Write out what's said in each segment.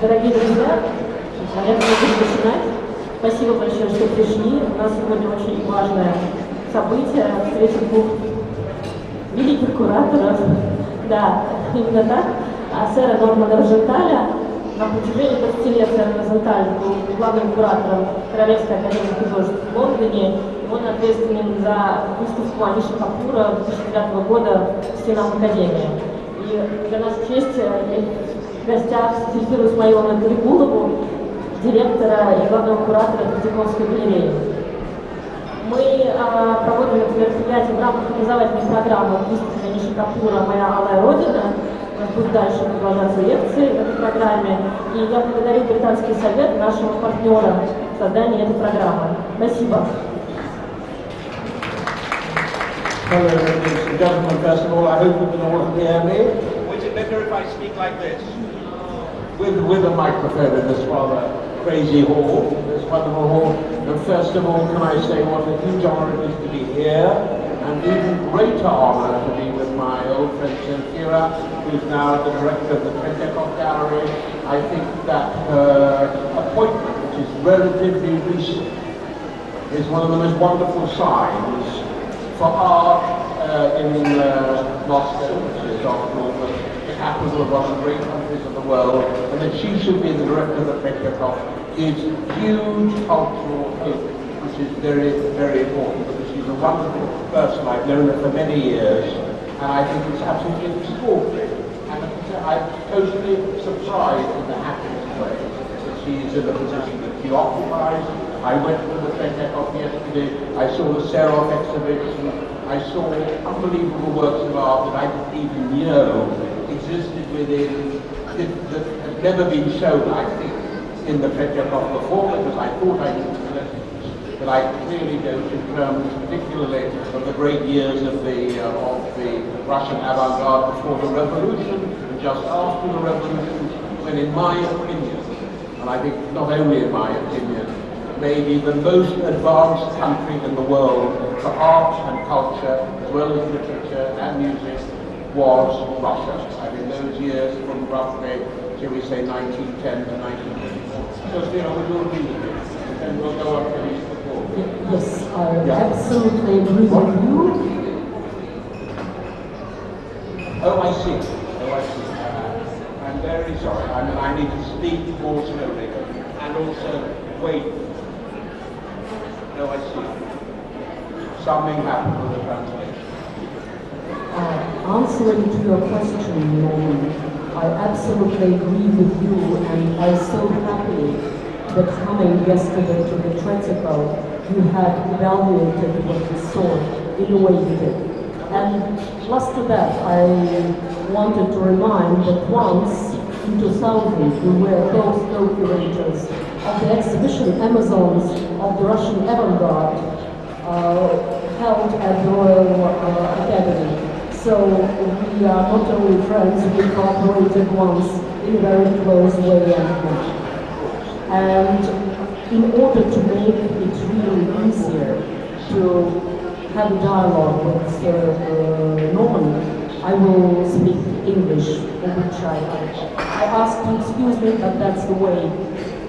Дорогие друзья, наверное, будем начинать. Спасибо большое, что пришли. У нас сегодня очень важное событие, встреча двух великих кураторов. Да, именно так. Сэра Нормана Розенталя. На протяжении 20 лет сэр Розенталь был главным куратором Королевской академии художеств в Лондоне. Он ответственен за выставку Аниша Капура 2009 года в стенах Академии. И для нас честь в гостях Зельфиру Исмаиловну Григулову, директора и главного куратора Третьяковской галереи. Мы проводим это мероприятие в рамках образовательной программы выставки Аниши Капура «Моя алая родина». У нас будут дальше продолжаться лекции в этой программе. И я благодарю Британский Совет, нашего партнера в создании этой программы. Спасибо. Hello, ladies and gentlemen. First of all, I hope you can all hear me. Would it better if I speak like this? With a microphone in this rather crazy hall, this wonderful hall. And first of all, can I say what a huge honor it is to be here, and even greater honor to be with my old friend Zelifer, who's now the director of the Tretьяковской Gallery. I think that her appointment, which is relatively recent, is one of the most wonderful signs for art in Moscow, which is after all the capital of one of the great countries of the world, and that she should be the director of the Tretьяковской is huge cultural hit, which is very, very important, because she's a wonderful person. I've known her for many years, and I think it's absolutely extraordinary. And I'm totally surprised in the happiest way that she's in the position that she occupies. I went to the Tretьяковской yesterday, I saw the Serov exhibition, I saw unbelievable works of art that I didn't even know existed within, that had never been shown, I think, in the Tretьяковской before, because I thought I knew the lessons, but I clearly don't in terms particularly of the great years of the Russian avant-garde before the revolution, and just after the revolution, when in my opinion, and I think not only in my opinion, maybe the most advanced country in the world for art and culture, as well as literature and music, was Russia. I mean, those years from roughly, shall we say, 1910 to 1924. So, you know, we will agree with you, and we'll go up to these before. Yes, I absolutely agree with you. Oh, I see. Oh, I see. I'm very sorry. I mean, I need to speak more slowly, and also wait. Oh, I see. Something happened with the translation. Answering to your question, Norman, I absolutely agree with you, and I'm so happy that coming yesterday to the Tretьяковской, you had evaluated what you saw in a way you did. And plus to that, I wanted to remind that once in 2000 we were both co-curators of the exhibition Amazons of the Russian avant-garde held at the Royal Academy. So we are not only friends, we cooperated once in a very close way and much. And in order to make it really easier to have a dialogue with Norman, I will speak English, which I ask to excuse me, but that's the way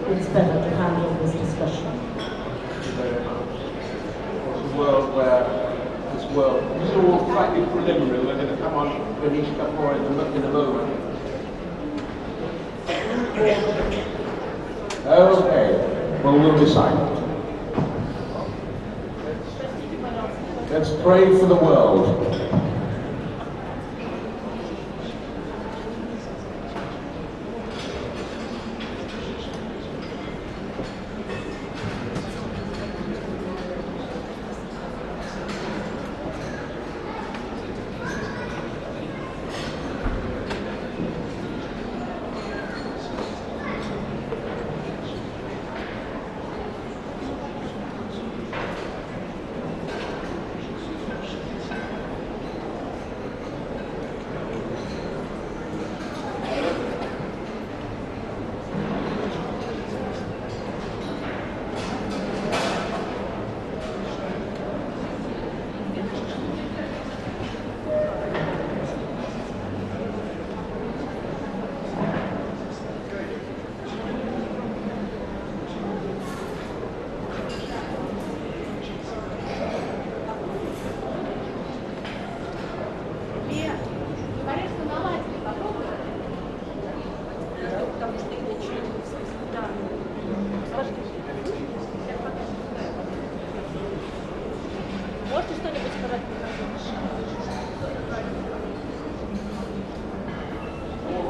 it's better to handle this discussion. Thank you very much. It's a world where this is all slightly preliminary. We're going to come on to Anish Kапur in a moment. Okay, well, we'll be silent. Let's pray for the world.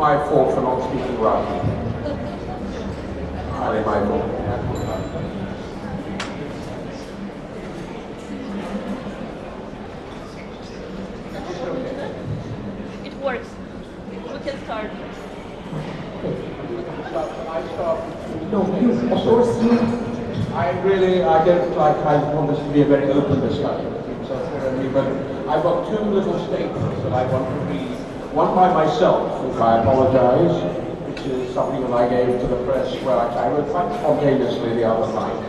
my fault for not speaking Russian. Highly my fault. It works. We can start. I start. No, you, of course you. I don't like, I want this to be a very open discussion, but I've got two little statements that I want to read. One by myself, which I apologize, which is something that I gave to the press where I wrote quite spontaneously the other night,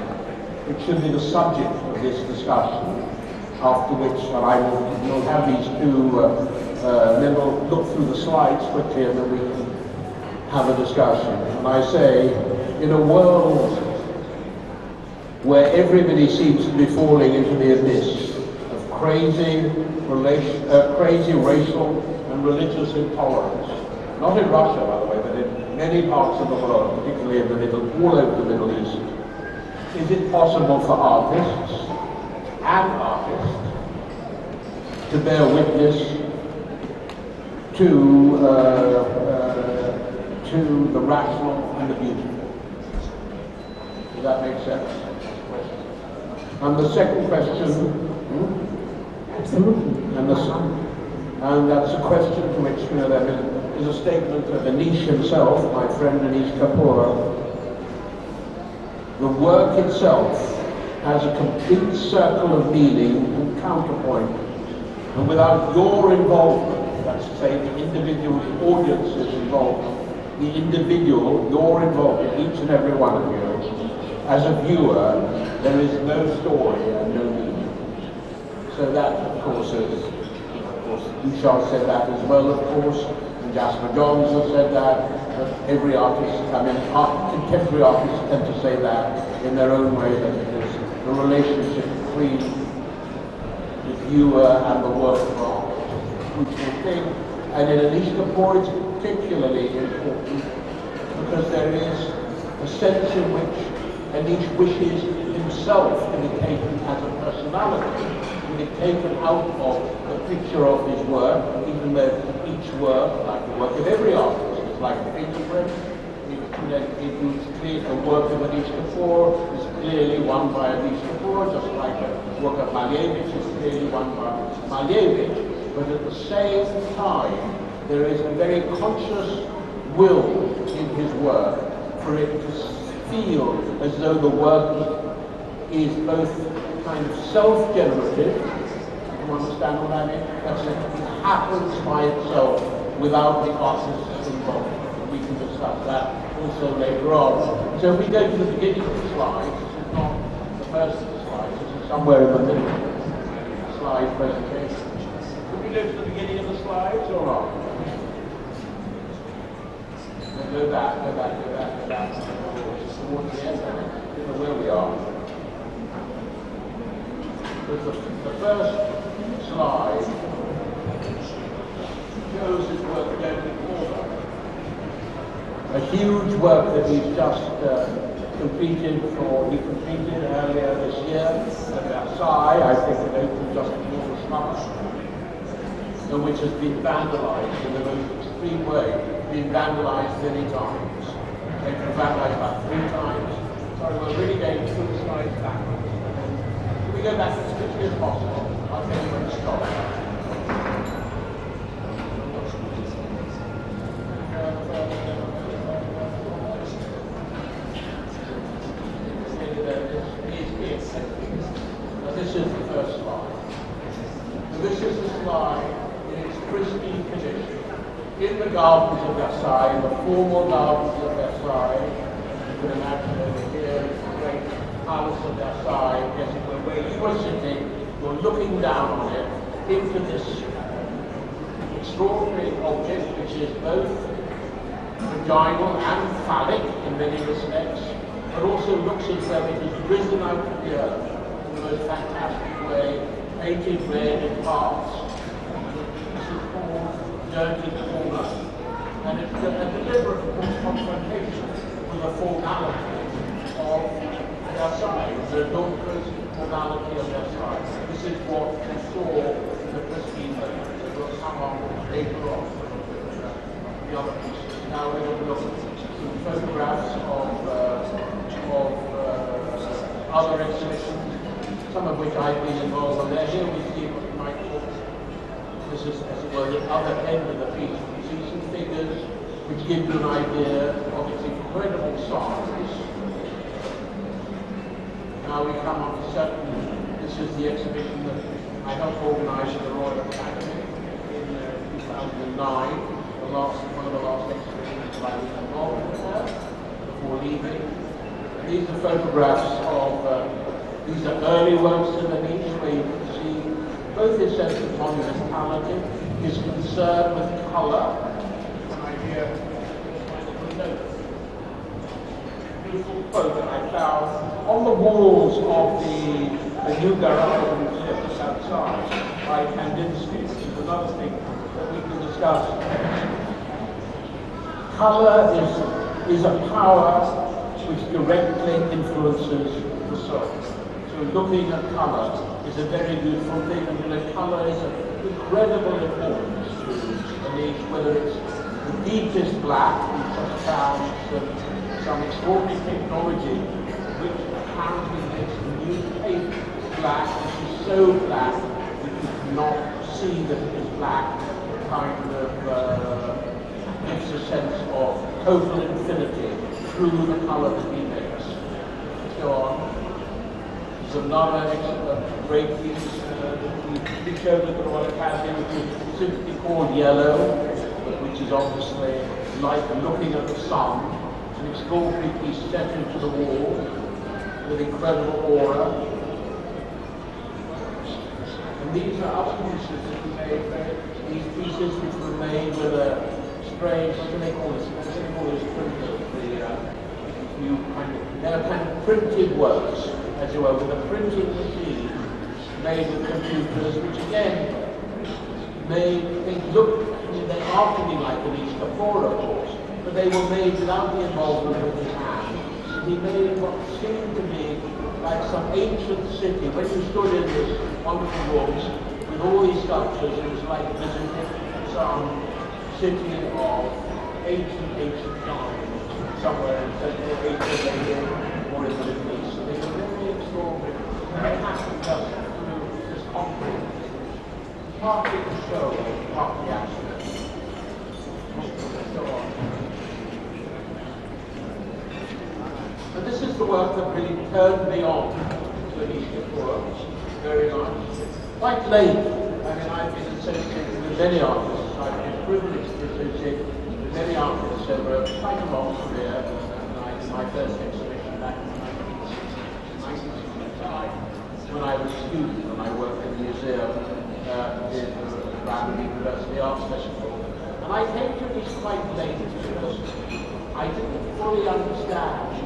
which should be the subject of this discussion, after which I will have these two, then we'll look through the slides quickly and then we can have a discussion. And I say, in a world where everybody seems to be falling into the abyss of crazy racial and religious intolerance. Not in Russia, by the way, but in many parts of the world, particularly in the all over the Middle East. Is it possible for artists to bear witness to the rational and the beautiful? Does that make sense? And the second question, Absolutely. and that's a question to which, there is a statement of Anish himself, my friend Anish Kapur. The work itself has a complete circle of meaning and counterpoint, and without your involvement, that's to say the individual, the audience's involvement, the individual, your involvement, each and every one of you, as a viewer, there is no story and no meaning. So that, of course, Bouchard said that as well, of course, and Jasper Johns has said that, but every artist, contemporary artists tend to say that in their own way, that it is the relationship between the viewer and the work of art. Crucial thing, and in Anish Kapur it's particularly important because there is a sense in which Anish wishes himself to be taken as a personality, to be taken out of the picture of his work, even though each work, like the work of every artist, is like a fingerprint. A work of Anish Kapur is clearly one by Anish Kapur, just like a work of Malevich is clearly one by Malevich. But at the same time, there is a very conscious will in his work for it to feel as though the work is both kind of self-generative, you understand what I mean? That's it happens by itself without the artist's involvement. We can discuss that also later on. So if we go to the beginning of the slides, this is not the first of the slides, this is somewhere in the middle of the slide presentation. Can we go to the beginning of the slides or not? Go back. Towards the end, where we are. The first slide shows his work going in order. A huge work that he's just completed earlier this year at Versailles, I think it opened just before the summer, which has been vandalized in the most extreme way, been vandalized many times. They've been vandalized about 3 times. Sorry, we're really going to put the slides backwards. Can we go back as quickly as possible? I'll tell you when to stop. This is the first slide. This is the slide in its pristine condition. In the gardens of Versailles, the formal gardens of Versailles, you can imagine over here, the great palace of Versailles, as it were, where you were sitting, you're looking down on it, into this extraordinary object, which is both vaginal and phallic in many respects, but also looks as though it has risen out of the earth in the most fantastic way, painted red in parts. This is called Dirty Corner, and it's a deliberate confrontation with the formality of Versailles, the adulterous formality of Versailles. This is what we saw in the pristine moment. It will come on later on the other piece. Now we're going to look at some photographs of other exhibitions, some of which I've been involved in. Here we see what you might call, this is, as it were, the other end of the piece. You see some figures which give you an idea of its incredible size. Now we come on to certain, this is the exhibition that I helped organise at the Royal Academy in 2009, one of the last exhibitions that I was involved in there before leaving. And these are photographs of, these are early works of Anish, where you can see both his sense of monumentality, his concern with colour, an idea, beautiful quote that I found on the walls of the new Garage Museum just outside by Kandinsky, which is another thing that we can discuss. Colour is a power which directly influences the soul. So looking at colour is a very beautiful thing, and colour is of incredible importance to Anish, whether it's the deepest black, which has found some extraordinary technology which apparently makes the new paint black, which is so black that you cannot see that it is black, kind of gives a sense of total infinity through the colour that he makes. Go on. There's another great piece we showed at the Royal Academy, which is simply called Yellow, but which is obviously like looking at the sun. An extraordinary piece set into the wall with incredible aura. And these are other pieces that we made, these pieces which were made with a strange, what do they call this? What do they call this printers? They're kind of printed works, as you were, with a printing machine made with computers, which again made things look, they are pretty like Anиш Kапur, of course, but they were made without the involvement of his hand. He made what seemed to be like some ancient city. When you stood in this wonderful rooms with all these sculptures, it was like visiting some city of ancient times, somewhere in Asia or in the Middle East. So they were very extraordinary. And they happened just through this concrete, partly to show, partly accident. So on. And this is the work that really turned me on to Anish Kapur. Very nice. Quite late. I mean, I've been associated with many artists. I've been privileged to associate with many artists over quite a long career. And I did my first exhibition back in 1965 when I was a student and I worked in the museum in Brandon University Arts Festival. And I came to this quite late because I didn't fully understand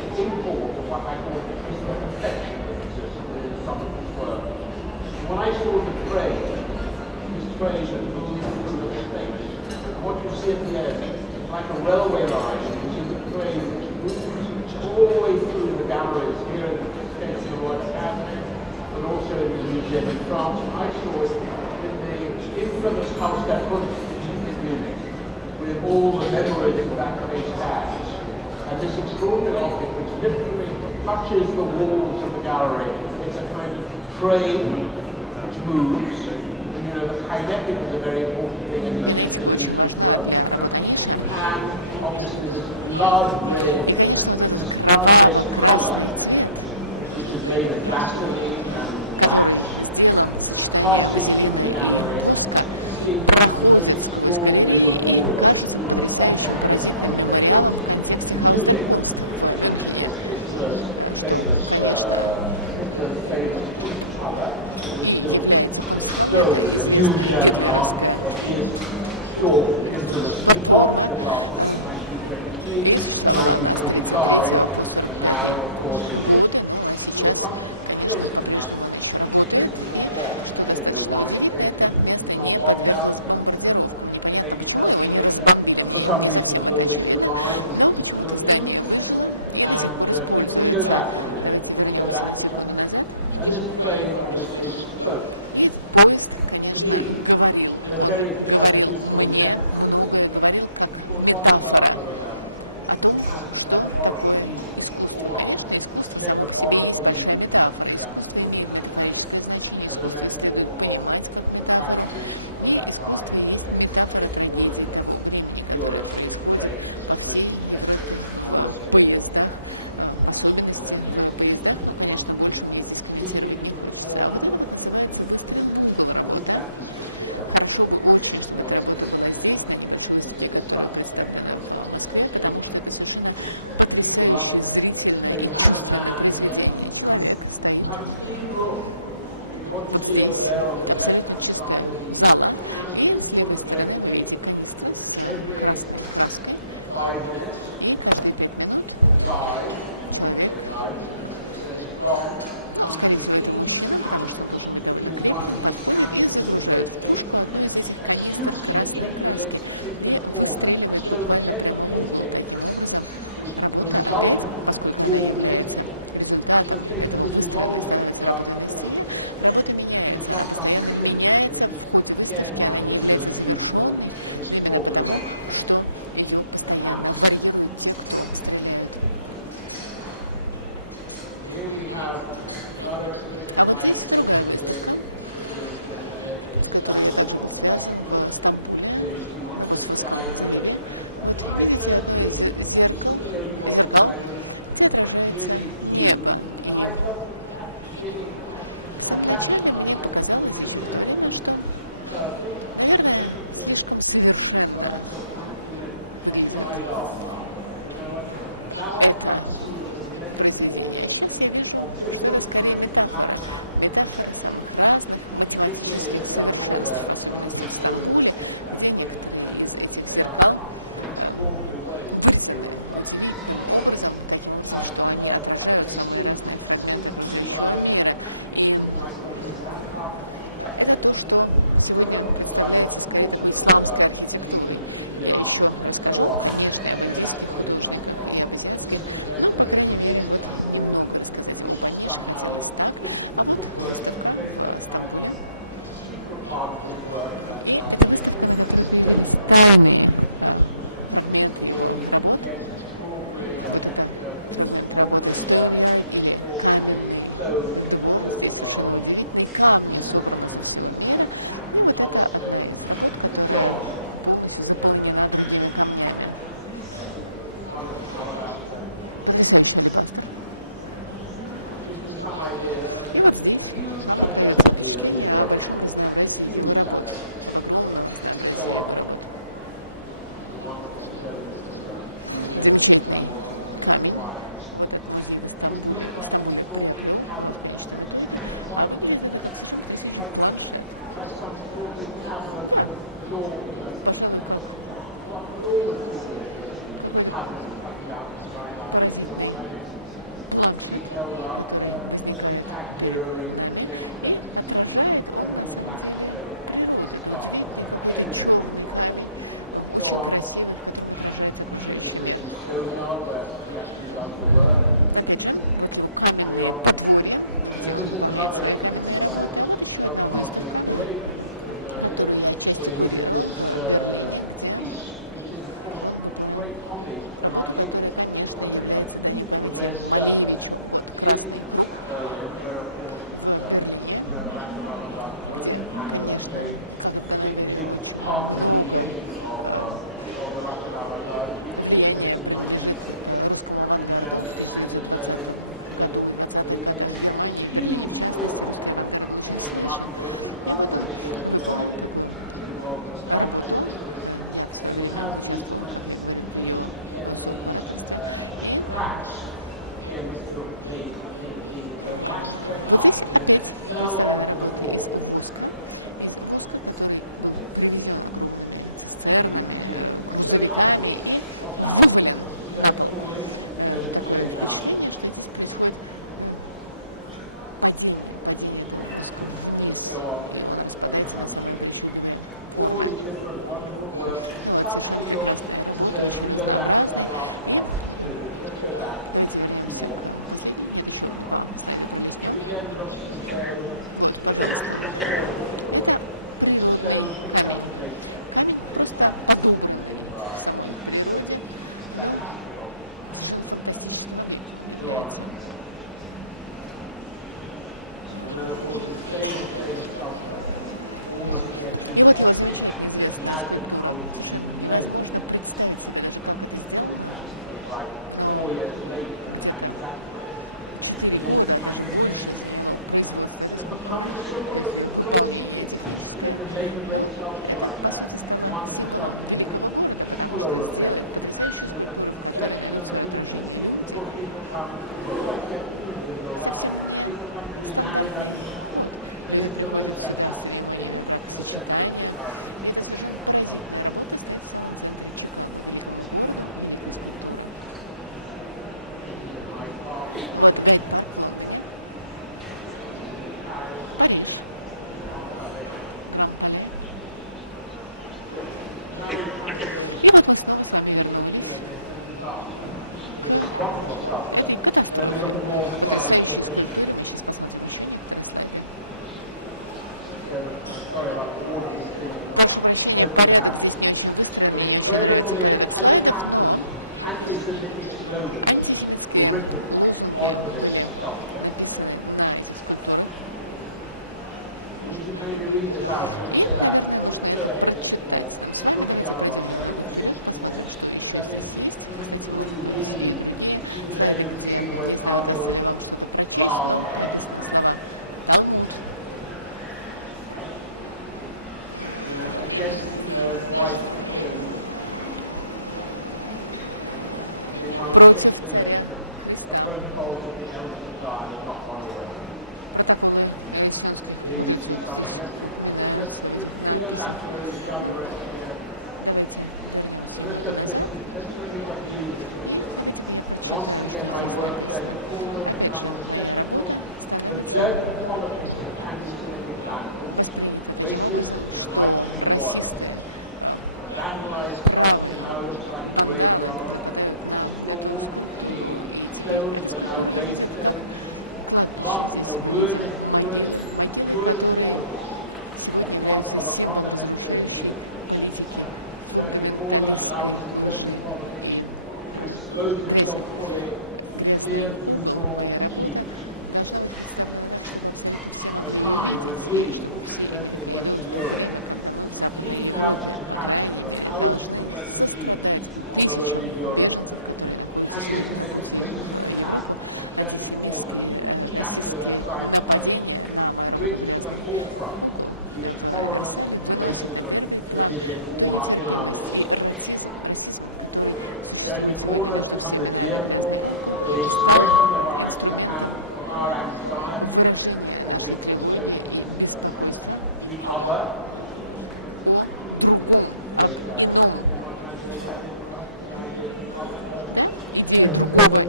the import of what I call the perfection that exists in some of his work. When I saw the train, this train that moved through the space, what you see at the end is like a railway line. You see the train which moves all the way through the galleries here in the Royal Academy, but also in the museum in France. And I saw it in the infamous House der Kunst in Munich, with all the memories that place has. And this extraordinary object which literally touches the walls of the gallery. It's a kind of train which moves. And you know, the kinetic is a very important thing in the work. And obviously this blood red, this blood red colour, which is made of Vaseline and wax, passing through the gallery, seems the most extraordinary memorial in the context of the House der Kunst in Munich, which is of course Hitler's famous Kunsthalle, was built so the new German art of his short, infamous epoch, that lasted from 1923 to 1945, and now, of course, it is still a bunch of tourists in that. The place was not bombed. I don't know why the painting was not bombed out. Maybe tell me later. And for some reason, the building survived, which is still used. And can we go back for a minute? Can we go back again? And this train obviously spoke to me in a very beautiful method. For one example of them has a metaphorical meaning, all art. Metaphorical meaning has to be understood as a metaphor of the tragedies of that time, all over Europe, Ukraine, the British country, I won't say more. And then the next piece is the one shooting into the corner. I wish that piece was here. It's more exhibition. It is such technical stuff. People love it. So you have a man here, you have a clean room. What you see over there on the left-hand side of the canister full of red tape. Every 5 minutes, a guy, at night, that is strong, comes with these canisters, with one of these canisters of red tape, and shoots it literally into the corner, so that then the painting, which the result of wall painting, is the thing that is evolving throughout the course of it. It is not something simple. It is, again, one of the very beautiful and extraordinary accounts. Here we have another exhibition by in Istanbul, on the Bosphorus. Here you see one of the skyscrapers. When I first did it, the only one that I really knew, and I felt giving at that time I was but I thought I applied off now. You know what? Now I come to see it as a metaphor of trivial time and mathematical perspective. Particularly in Istanbul, where some of these words are great and they are extraordinary ways they were they seem to be like what I call this about Indian artists and so on, and that's where it comes from. This was an exhibition in Istanbul, which somehow took work in the very first time on the secret part of his work that the way he gets extraordinary stones all over the world. This is some idea of huge diversity of his work. Huge diversity. So often. The wonderful stones it looks like an extraordinary cabinet. Like some extraordinary cabinet of law. What law is this? Cabinet fucking out inside our detailed up, intact mirroring nature. Incredible black stone stars. Very, very good. Go on. This is some stone yard where he actually does the work. Carry on. And this is another exhibition that I was where he did this piece, which is of course a great copy from our the Red Circle in Berlin, where of course the Rational and that's a big part of the deviation of the Russian avant-garde. It takes place in 1960 in Germany and in Berlin. We made this huge film for the Martin Grossman style, where many years ago I did was involved in strike places. And you have these cracks in which the wax went up and then fell onto the floor. And you can see it's going upwards, not downwards. So it's falling, there's a chain downwards. All these different wonderful works. Some may look as though we go back to that last one. So let's go back two more. Which again looks as though the stone picked out of nature. It's captured in the variety. same sculpture, almost against impossible. Imagine how it was even made. It's like 4 years later to manufacture. And then it's kind of thing, it becomes a sort of city. You know, to make a great sculpture like that, one of the sculptures in which people are reflected. The reflection of the people. Before people come to reflect their feelings in the world, people come to be married under and it's the most fantastic thing, the sense of then we look at more slides for Christian. Sorry about the order of things, totally happy. But incredibly agitated anti-Semitic slogans were written onto this sculpture. You should maybe read this out and say that, let's go ahead a bit more. Let's look at the other one, right? And then more. Because I think when you read, see the way you see the word power, power, against, white king. If one was thinking that the protocols of the elders of God have not gone away. Here you see something we go back to the other direction here. So let's just listen, let's really just use this mistake. Once again, my work says the former become receptacle, the dirty politics of anti-Semitic language, racist in right-wing oil. Vandalized culture now looks like a graveyard. The school, the stones are now gravestones. Marking the wordless politics of a fundamentalist bigotry. Dirty corner allows its dirty politics to expose itself fully to clear, neutral speech. At a time when we, certainly in Western Europe, need to have such a passion for thousands of refugees on the road in Europe, anti-Semitic racist attack on dirty corners, the shattering of their science courage, brings to the forefront the intolerance and racism that is in our midst. Dirty corners become the vehicle for the expression of our anxiety on the social system. The other,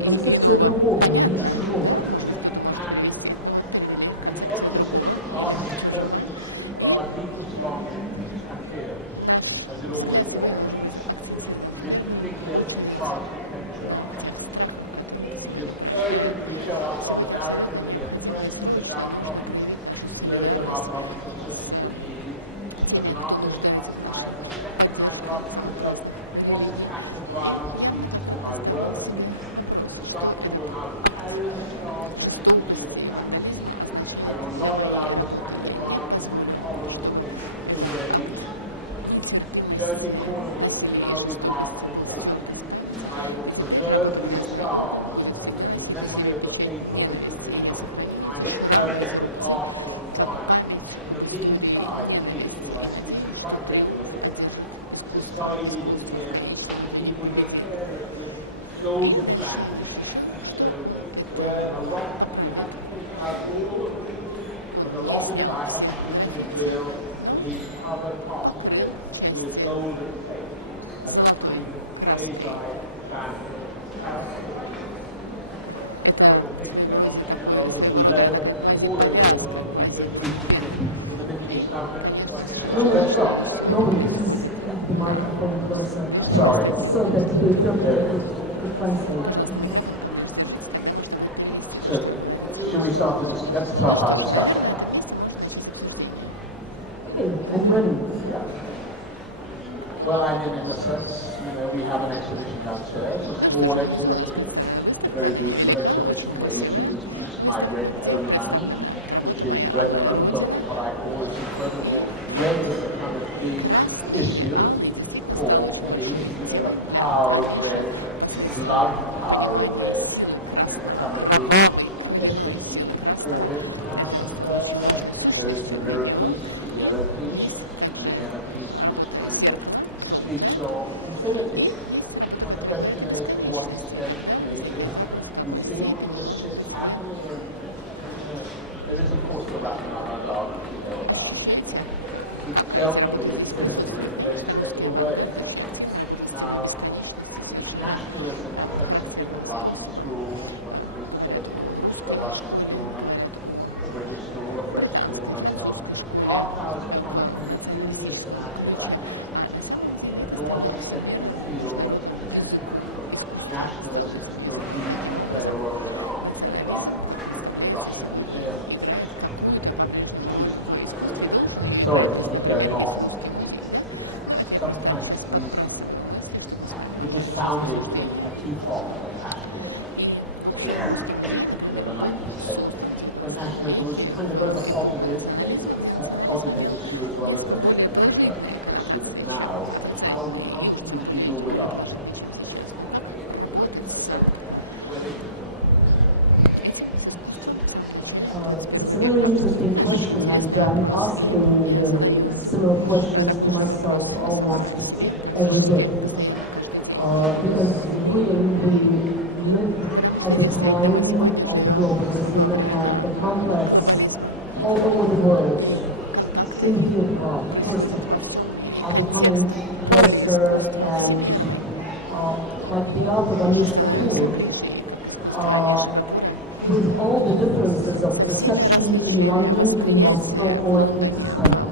концепция другого или чужого. emphasis on for our deepest longings and fears, as it always was. It is particularly as far as the patriarch. It is urgent we show our solidarity with the oppressed and the downtrodden, and those of our brothers and sisters in need. As an artist, I have the second time asked myself what this act of violence means to my work. The sculpture will now carry the scars of the attack. I will not allow this act of violence and intolerance to rage. Dirty corners will now be marked with hate. I will preserve these scars in memory of the painful history. I will turn the art on fire. In the meantime, people I speak to quite regularly decided in the end to keep with the care of the golden band. So that where a lot, you have to think out all of it, but a lot of it I have to think of it real, and these other parts of it with golden tape and a kind of quasi-band terrible picture of the world as we know all over the world we've been recently in the Middle East now. Nobody please keep the microphone closer. Sorry. So that the interpreter could translate. So, should we start let's start our discussion. Okay, I'm ready. Yeah. Well, I mean, in a sense, we have an exhibition downstairs, a small exhibition, a very beautiful exhibition where you see this piece, My Red Homeland, which is redolent of what I call is incredible red as a kind of big issue for me, the power of red, blood power of red, become a big issue for him. There is the mirror piece, the yellow piece, and again a piece which kind of speaks of infinity. And the question is, to what extent maybe you feel this shit's happening, or there is of course the rationale that you know about. It dealt with infinity in a very stable way. Now, nationalism in terms of big Russian schools, the Russian school, the British school, the French school, and so on, art now has become a kind of huge international factor. To what extent do you feel that nationalism still needs to play a role in art from the Russian museum? Sorry to keep going on. Sometimes it was founded in a teapot of nationalism, the 19th century, when nationalism was kind of both a positive issue as well as a negative issue. But now, how should we deal with art? It's a very interesting question, and I'm asking similar questions to myself almost every day. Because really we live at the time of globalism and the complex all over the world in the field of art, first of all, are becoming closer and like the art of Anиш Kapur, with all the differences of perception in London, in Moscow, or in Istanbul,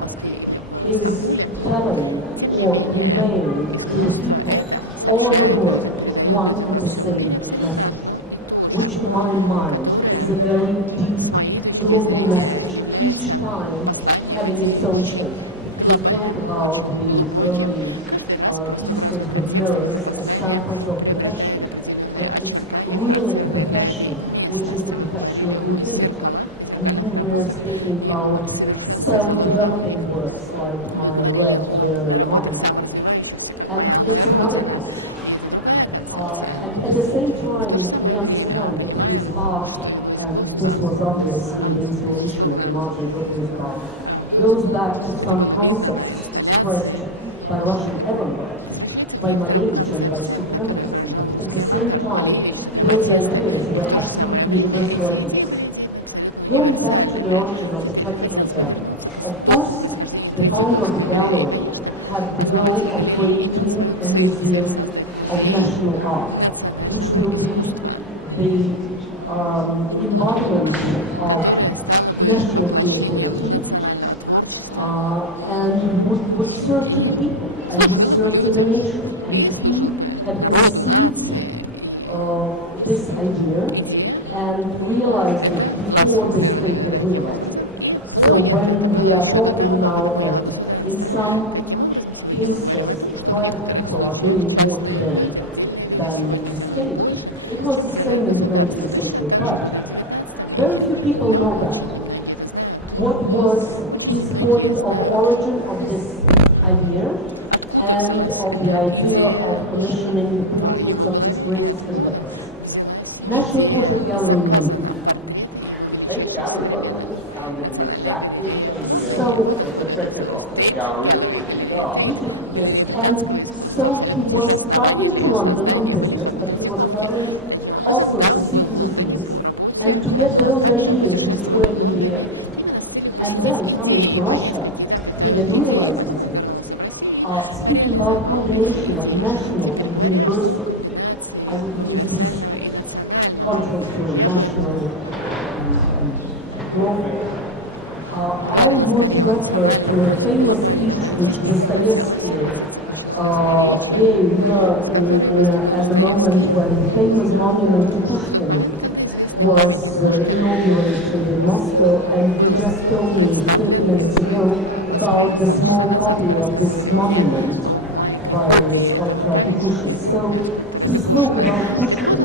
is telling or conveying to the people all over the world one and the same message, which to my mind is a very deep global message, each time having its own shape. We talk about the early pieces with mirrors as samples of perfection, but it's really perfection which is the perfection of infinity. And here we're speaking about self-developing works like my red model. And it's another concept. And at the same time, we understand that it is art, and this was obvious in the installation of the Martin Luther's art, goes back to some concepts expressed by Russian avant-garde, by Malevich and by supremacism, but at the same time, those ideas were absolutely universal ideas. Going back to the origin of the Tretьяковской, of course, the founder of the gallery had the goal of creating a museum of national art, which will be the embodiment of national creativity, and would serve to the people and would serve to the nation. And he had conceived this idea and realized it before the state had realized it. So when we are talking now that in some cases private people are doing more today than the state, it was the same in the 19th century, but very few people know that. What was his point of origin of this idea and of the idea of commissioning the portraits of his greatest contemporaries? National Portrait Gallery in London. Tate Gallery, by the way, was founded in exactly the same year as the Tretьяковской gallery of which he died. Yes, and so he was traveling to London on business, but he was traveling also to see the museums and to get those ideas which were in the air. And then coming to Russia, he had realized these things. Speaking about combination of national and universal, I would use this contrary to national and global. I would refer to a famous speech which Dostoevsky gave at the moment when the famous monument to Pushkin was inaugurated in Moscow, and he just told me 30 minutes ago about the small copy of this monument by sculptor Pushkin. So he spoke about Pushkin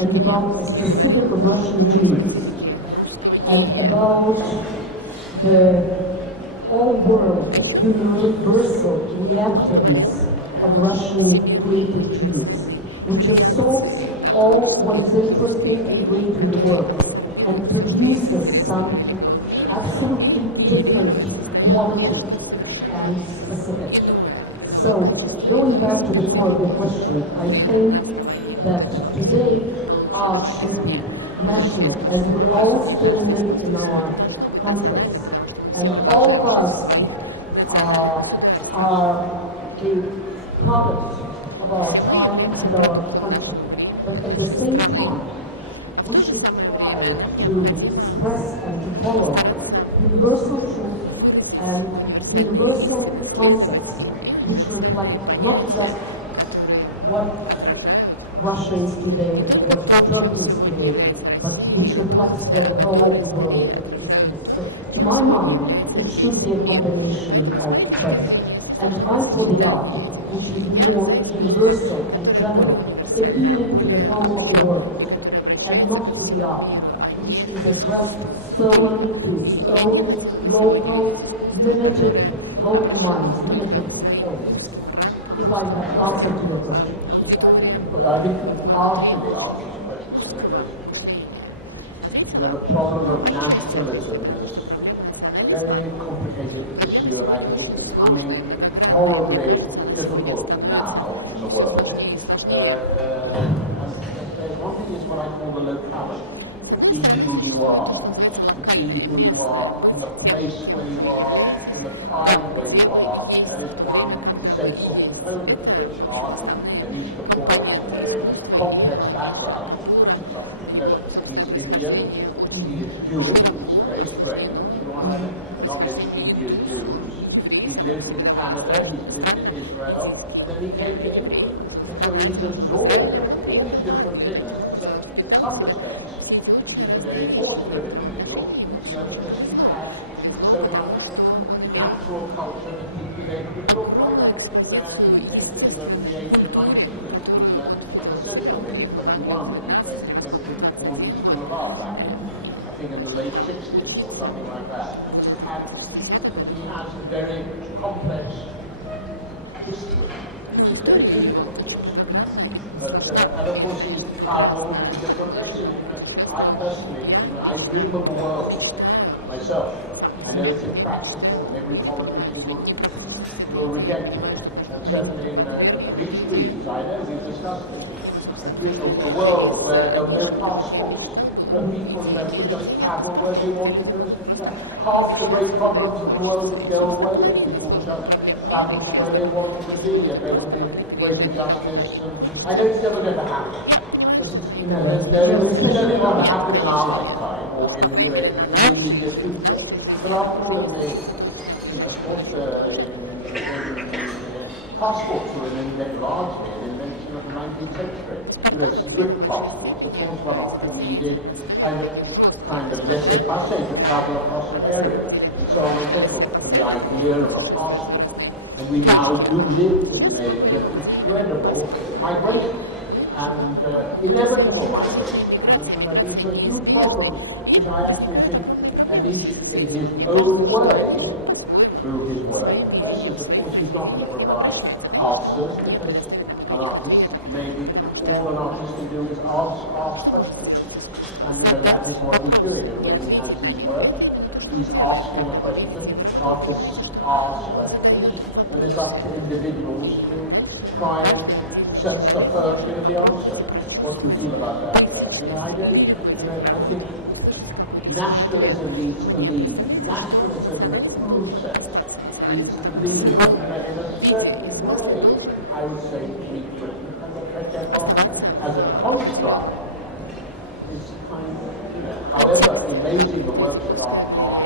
and about a specific Russian genius. and about the all-world universal reactiveness of Russian creative genius, which absorbs all what is interesting and great in the world and produces some absolutely different quality and specific. So, going back to the core of the question, I think that today art should be national, as we all still live in our countries. And all of us are the product of our time and our country. But at the same time, we should try to express and to follow universal truth and universal concepts which reflect not just what Russia is today or what Turkey is today, but which reflects what the whole world is today. So, to my mind, it should be a combination of both. And I'm for the art, which is more universal and general, appealing to the whole of the world, and not to the art, which is addressed solely to its own local, limited, local minds, limited audience. If I have answered to your question. I think partially answers the question, because the problem of nationalism is a very complicated issue, and I think it's becoming horribly difficult now in the world. And one thing is what I call the locality, to be who you are, to be who you are in the place where you are, in the time where you are. That is one essential component to which art. Anish Kapur has a very complex background. He's Indian, he is Jewish, it's very strange. There are not many Indian Jews. He lived in Canada, he's lived in Israel, and then he came to England. And so he's absorbed all these different things. So in some respects, he's a very fortunate individual, because he's had so much natural culture that he's been able to talk right up in the age of 19, in the central maybe 21, when he went to Warden School of Art back I think in the late 60s or something like that. But he has a very complex history, which is very difficult, of course. But, and of course he's traveled in different places. I personally, I dream of a world myself. I know it's impractical, and every politician will reject it. And certainly in these streets, I know we've discussed it. A dream of a world where there are no passports, where people could just travel where they wanted to. Half the great problems in the world would go away if people would just travel to where they wanted to be, and there would be greater justice. And I know it's never going to happen. Because it's never going to happen in our lifetime or in the immediate future. But after all, passports were largely an invention of the 19th century. Strict passports. Of course, one often needed kind of laissez-passer to travel across an area, and so on and so forth. The idea of a passport. And we now do live in an age of incredible migration and inevitable migration. And these are huge problems which I actually think Anish, in his own way, through his work, addresses. Of course, he's not going to provide answers, because an artist, maybe all an artist can do is ask questions. And that is what he's doing. And when he has his work, he's asking a question. Artists ask questions, and it's up to individuals to try and sense the poetry of the answer. What do you feel about that? I think nationalism needs to lead. Nationalism, in a true sense, needs to lead in a certain way, I would say, Great Britain and the Tretьяковской as a construct is kind of, however amazing the works of art are,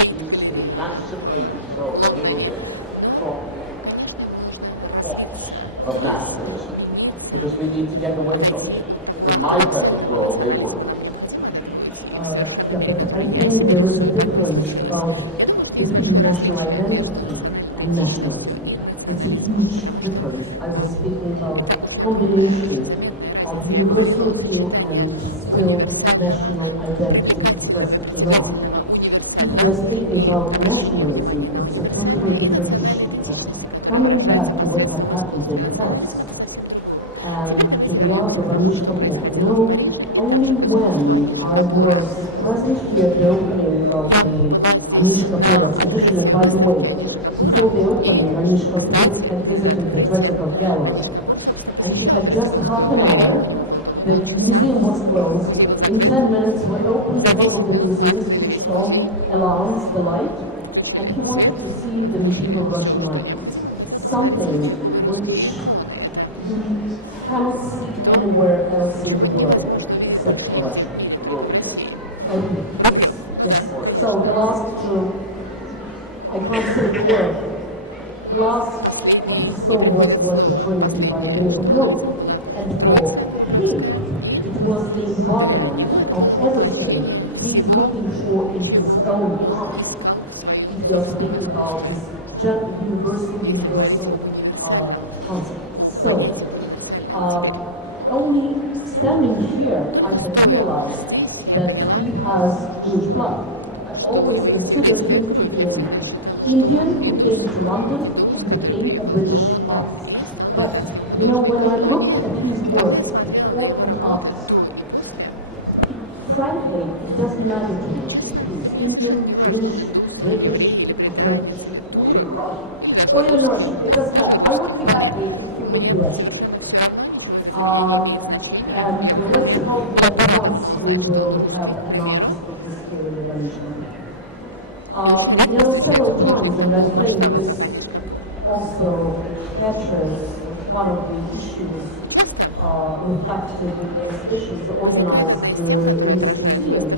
it needs to emancipate itself a little bit from the thoughts of nationalism, because we need to get away from it. In my perfect world, they would. But I think there is a difference between national identity and nationalism. It's a huge difference. I was speaking about combination of universal appeal and still national identity expressed in art. If we're speaking about nationalism, it's a totally different issue. Coming back to what had happened in Paris, and to the art of Anish Kапur, only when I was present here at the opening of the Anish Kapur exhibition, and by the way, before the opening, Anish Kapur had visited the Tretьяковской Gallery, and he had just half an hour. The museum was closed. In 10 minutes, we opened the whole of the museum, switched on alarms, the light, and he wanted to see the medieval Russian icons, something which you cannot see anywhere else in the world except for Russia. Okay, yes. So the last I can't say the word. The last what we saw was the Trinity by Perevod. And for him, it was the embodiment of everything he's looking for in his own art. If you're speaking about this universal concept. So, only standing here, I have realized that he has Jewish blood. I always considered him to be an Indian who came to London and became a British artist. But, when I look at his work, before and after, frankly, it doesn't matter to me if he's Indian, Jewish, British, French, or even Russian. It doesn't matter. I would be happy if he would be Russian. And let's hope that once we will have an artist of this scale in Anisha. Several times, and I think this also captures one of the issues reflected in the exhibitions organized in this museum.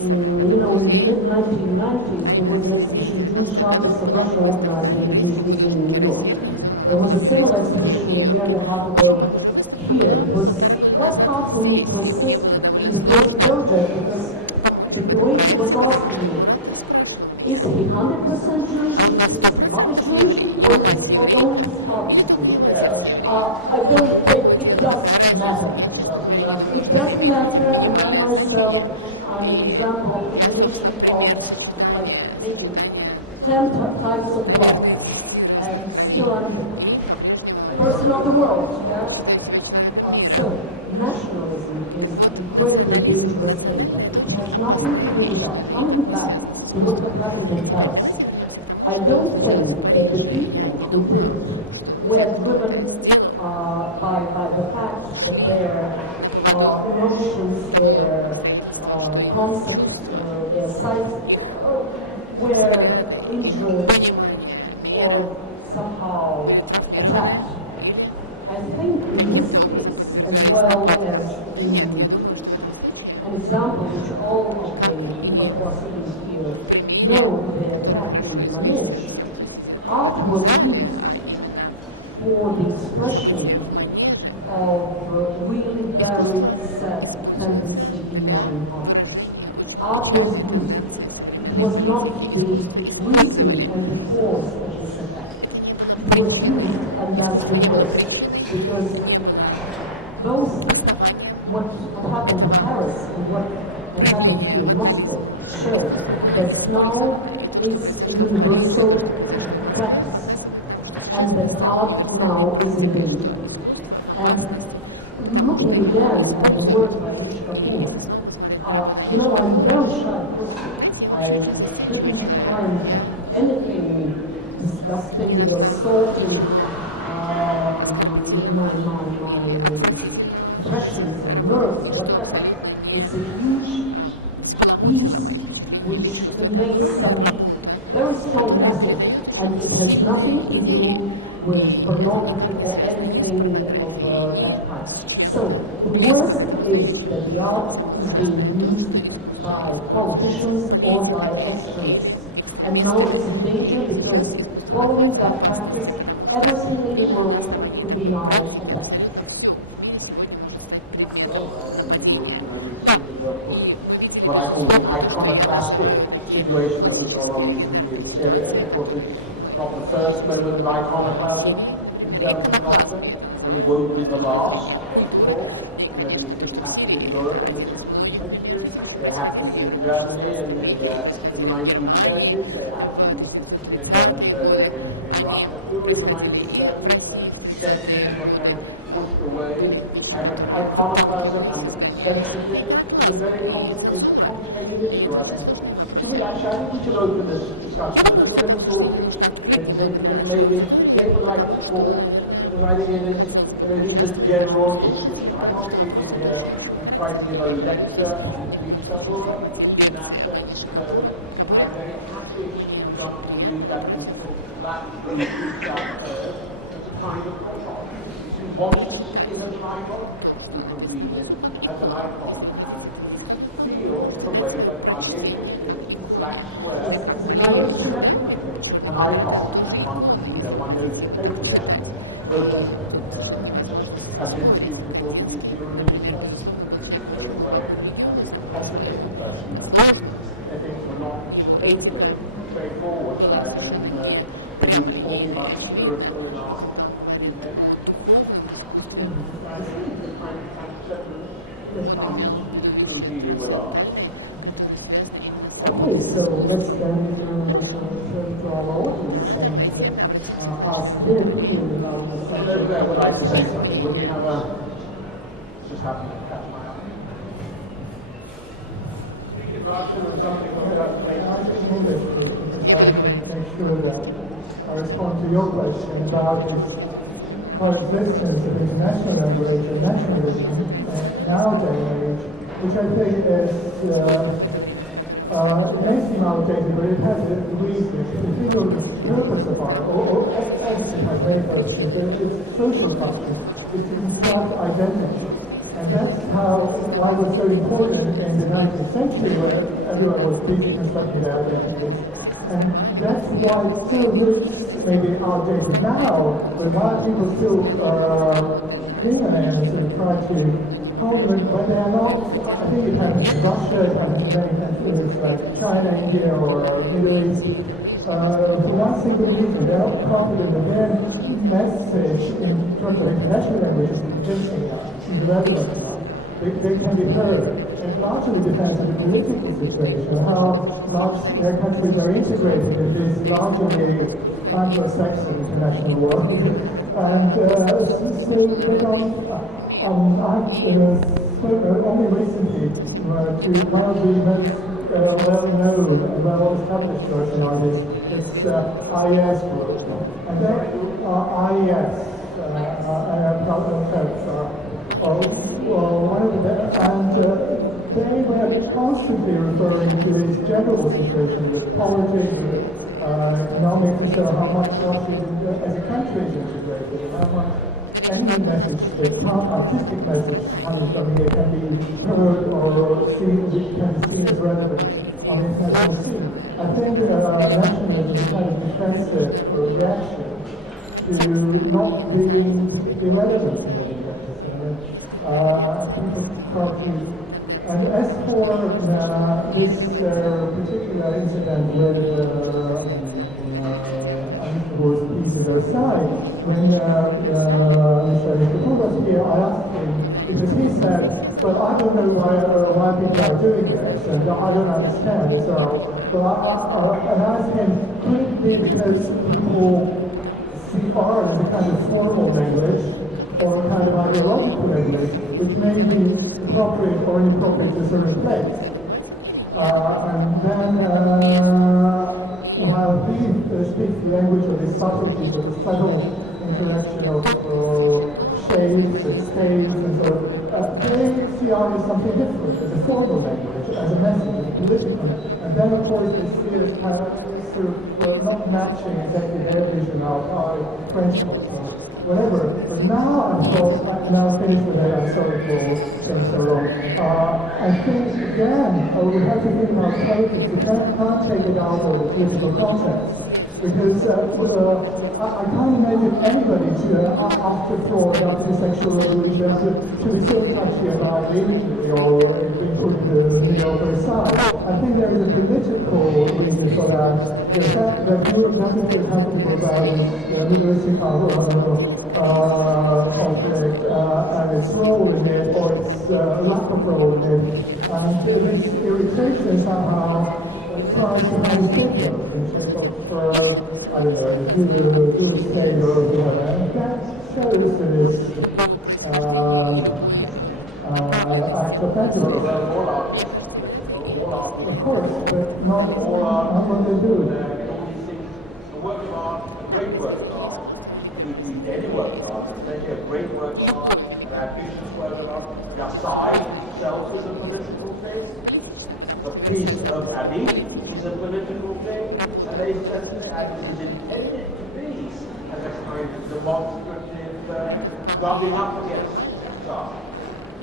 In the mid-1990s, there was an exhibition, Jewish Artists of Russia, organized in the Jewish Museum in New York. There was a similar exhibition a year and a half ago here. It was quite hard for me to assist in the first project because the curator was asking me, is he 100% Jewish? Is his mother Jewish? Or only his father Jewish? I don't think it does matter. It doesn't matter, and I myself am an example of the combination of like maybe 10 types of blood, and still I'm a person of the world. So nationalism is an incredibly dangerous thing, but it has nothing to do with that. Coming back to what had happened in Paris, I don't think that the people who did it were driven by the fact that their emotions, their concepts, their sights were injured or somehow attacked. I think in this case, as well as in an example which all of the people who are sitting here know the attack in Manage, art was used for the expression of really very sad tendency in modern art. Art was used. It was not the reason and the cause of this attack. It was used, and that's the worst. Because both what had happened in Paris and what had happened here in Moscow show that now it's a universal practice and that art now is in danger. And looking again at the work by Anish Kapur, I'm a very shy person. I didn't find anything disgusting or assaulting my impressions and nerves, whatever. It's a huge piece which conveys some very strong message, and it has nothing to do with pornography or anything of that kind. So the worst is that the art is being used by politicians or by extremists. And now it's in danger because following that practice, everything in the world could be now attacked. What I call the iconoclastic situation that we saw on in Syria. Of course, it's not the first moment of iconoclasm in terms of culture, and it won't be the last. sure. These things happened in Europe in the 16th century. They happened in Germany in the 1930s. They happened in Russia too in the 1930s. Everything was kind of pushed away. And iconoclasm and censorship is a very complicated issue, I think. I think we should open this discussion a little bit shortly. Maybe they would like to talk, because I think these are general issues. I'm not sitting here trying to give a lecture on Anish Kапur in that sense. So I'm very happy to jump to read that beautiful black blue downstairs. It's a kind of icon. If you want to see it as an icon, you can read it as an icon and feel the way that my name is black square. An icon, and one knows to take it there. Those have been seen before the European Church. So, complicated person. I think we're not totally straightforward, but I think when we were talking about spiritual in our evening, I think the kind of acceptance that comes through dealing with art. Okay, so let's then turn to our audience and ask their opinion about the subject. I would like to say something. Would we have a... Just happen to catch my eye. Speak in Russian or something like that. I speak English, please, because I want to make sure that I respond to your question about this coexistence of international language and nationalism in our day and age, which I think is... it may seem outdated, but it has a reason. If you think of the purpose of art, or obviously it has many purposes, but it's social function. It's to construct identity. And that's why it was so important in the 19th century, where everyone was busy constructing their identities. And that's why it still looks maybe outdated now, but why people still cling on it and sort of try to but they are not. I think it happens in Russia, it happens in many countries like China, India, or Middle East. For one simple reason, they are not confident that their message in terms of international language is convincing enough, is relevant enough. They can be heard. It largely depends on the political situation, how much their countries are integrated in this largely Anglo-Saxon international world. And so they don't. I've spoken only recently to one of the most well-known and well-established Russian artists. It's IES Group. And that IES, one of the, and they were constantly referring to this general situation with politics, with economics, and so how much Russia as a country is integrated, and how much any message, the artistic message coming from here can be heard or can be seen as relevant on the international scene. I think nationalism is kind of defensive reaction to not being particularly relevant in the countries. People try to. And as for this particular incident with was piece in Versailles, when Mr. Kapur was here, I asked him, because he said, well, I don't know why people are doing this, and I don't understand. So, and I asked him, could it be because people see art as a kind of formal language, or a kind of ideological language, which may be appropriate or inappropriate to a certain place? And then, while he speaks the language of the subtleties, of the subtle interaction of shapes and scales, and so they see art as something different, as a formal language, as a message, as a political message. And then, of course, they see it as kind of sort of not matching exactly their vision of French culture, whatever. But now I thought, and I'll finish with that, I'm sorry for saying so long. I think, again, we have to think about politics. We can't take it out of the political context. Because I can't imagine anybody after Freud, after the sexual revolution, to be so touchy about the imagery or being put in the middle of Versailles. I think there is a political reason for that. The fact that Europe doesn't feel comfortable about the Middle Eastern conflict and its role as this irritation somehow tries to have a scapegoat in shape of, I don't know, do a state or whatever. And that shows that it's act of prejudice. Of course, but not what they do. A work of art, a great work of art, any work of art, especially a great work of art, an ambitious work of art, Versailles itself is a political thing. The piece of Anish is a political thing, and they said that it is intended to be as a kind of demonstrative rubbing up against stuff.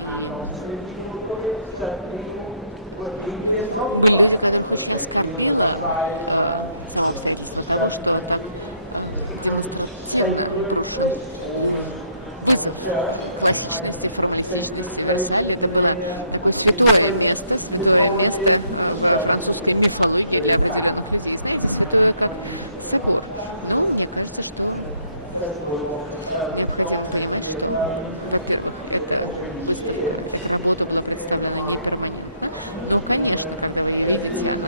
And obviously people put it, certain people were deeply insulted by it, because they feel that Versailles is a certain kind of people, it's a kind of sacred place, almost on the church, a kind of sacred place in the great mythology for certain people. But in fact, one needs to understand that first of all, it's not meant to be a permanent thing. Of course, when you see it, it's clear in the mind. Just doing the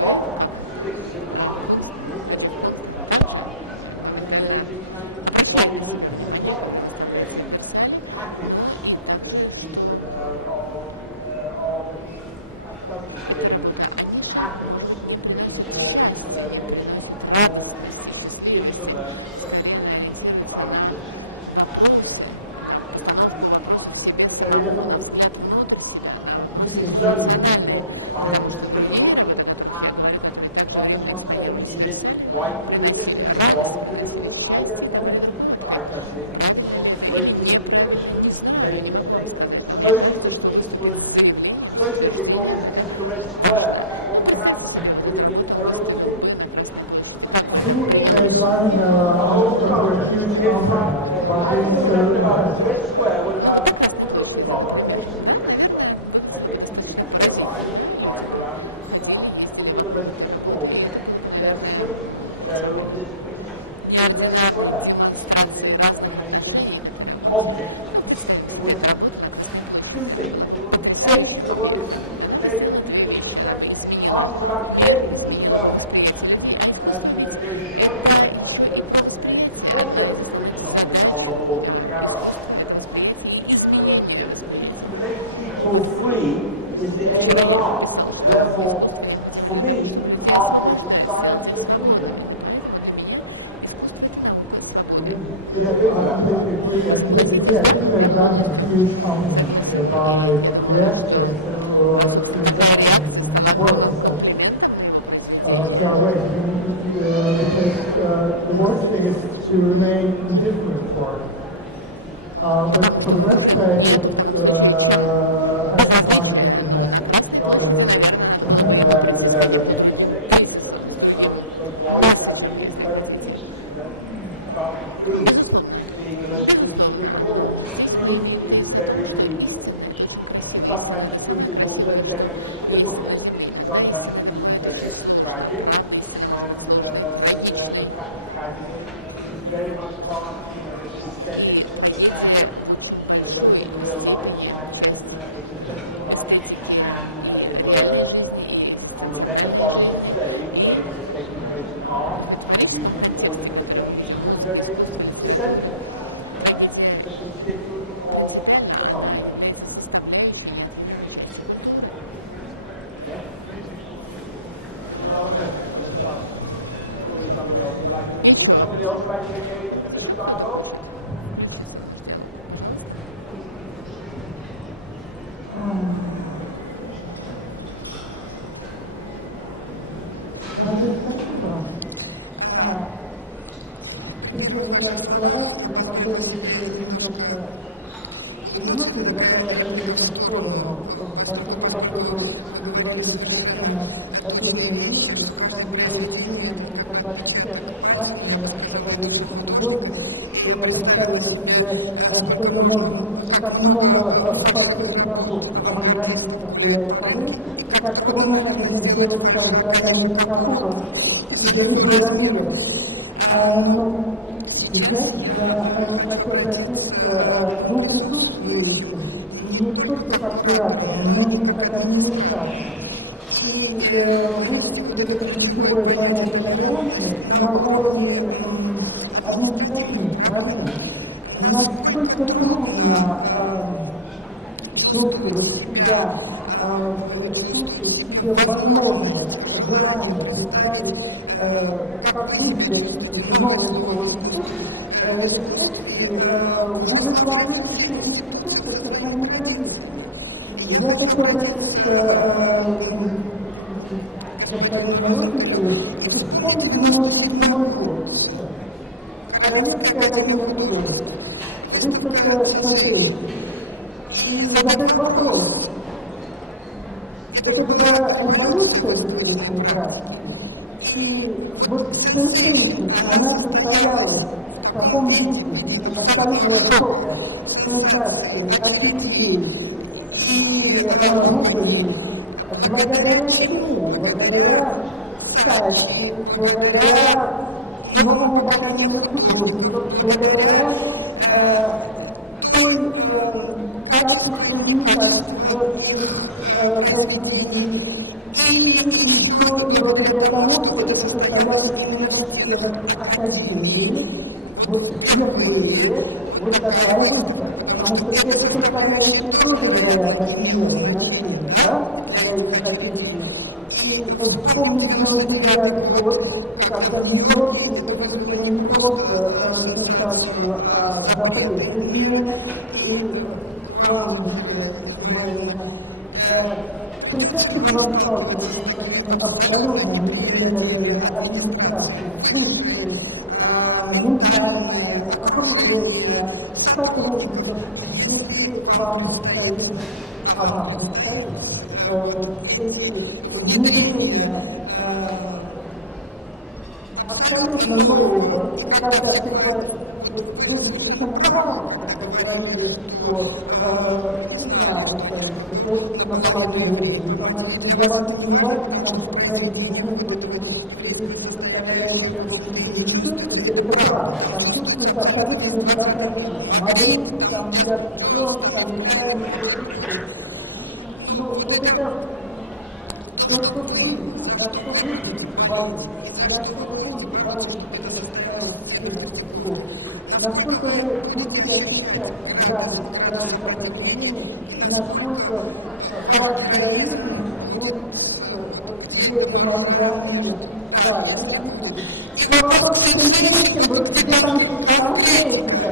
proper, sticks in the mind. You look at it outside, and it's an amazing kind of monument as well. A happiness, this piece of doesn't bring happiness, it brings more intimate values. Very difficult. Certain people find this difficult, and what does one say? Is it right to do this? Is it wrong to do this? I don't know. But I personally think it's a great thing to do, is to make a statement. Supposing this piece was, supposing it was into Red Square, what would happen? Would it be a terrible thing? I think they run a huge company by being so Red Square would have rather amazing Red Square. I think people could arrive around it would be the Red Square. So this Red Square would be an amazing object. It would do things. It would change the world. Change people's perspective. Artists about change as well. And there's also written on the wall of the garage. To make people free is the aim of art. Therefore, for me, art is the science of freedom. I think they've done a huge compliment by reacting to works that are ways. The worst thing is to remain indifferent for it. But for the rest page, it has to find a different message. Truth being the most crucial thing of all. Truth is very, and sometimes truth is also very difficult. Sometimes truth is very tragic, and the tragedy is very much part of the aesthetics of the tragic, both in real life and in existential life, and as it were, on the metaphorical stage, whether it was taking place in art, or music, or literature, is very essential. It's a constituent of the concept. Yeah? Okay. Let's ask. Somebody else would like to engage in a bit of dialogue? Спасибо. Если вы слова, я могу немножко улыбнуться, когда я даю в сторону, поскольку вы говорили совершенно ответные вещи, что там есть длинные, как бы отвечать которые есть художники, и я представила себе, сколько можно, как много фактов работ авангардистов гуляет по жизни, как трудно это сделать, как Аниша Капура, и зарегулировать. Но сейчас я хотела обратиться к двум присутствующим, не только как куратором, но и как администратором. И выступили это ключевое понятие толерантности на уровне административных проблем. Насколько трудно чувствовать себя, чувствовать себе возможность, желание представить, как выглядит эти новые слово уже сложившиеся институты со своими традициями. Я хочу обратиться к господину Розенталю и вспомнить 97-й год. Королевская академия художников. Выставка «Смотрите». И задать вопрос. Это была революция в известной практике. И вот сенсейшн, она состоялась в таком виде, абсолютно высокой сенсации, очередей и рублей, благодаря чему? Благодаря стали, благодаря новому поколению художников, благодаря той качестве, некачестве произведений, и еще и благодаря тому, что это состоялось в университетах академии, вот впервые вот такая выставка, потому что это составляющие тоже, вероятно, имело значение, да, для этих академий. И вспомнить 99 год, когда в Нью-Йорке это было не просто сенсацию, а запрет изменения, и вам, Марина, приходится вам сталкиваться с такими абсолютно непримененными администрацией, высшей, ментальной, окружения, сотрудников, если вам предстоит, а вам предстоит, эти внедрения абсолютно нового, когда вы совершенно правы, когда говорили, что, не знаю, что наполовину информации для вас не важно, потому что происходит составляющая в общем-то не чувствуете, это правда, там чувствуется абсолютно недостаточно. Модели, там все, там неправильно. Ну, вот это то, что вы, за что вы боролись, за что вы будете бороться, насколько вы будете ощущать градус сопротивления, насколько ваш героизм будет все это возможно, да, если будет. Но вопрос в следующем, вот где конкретика,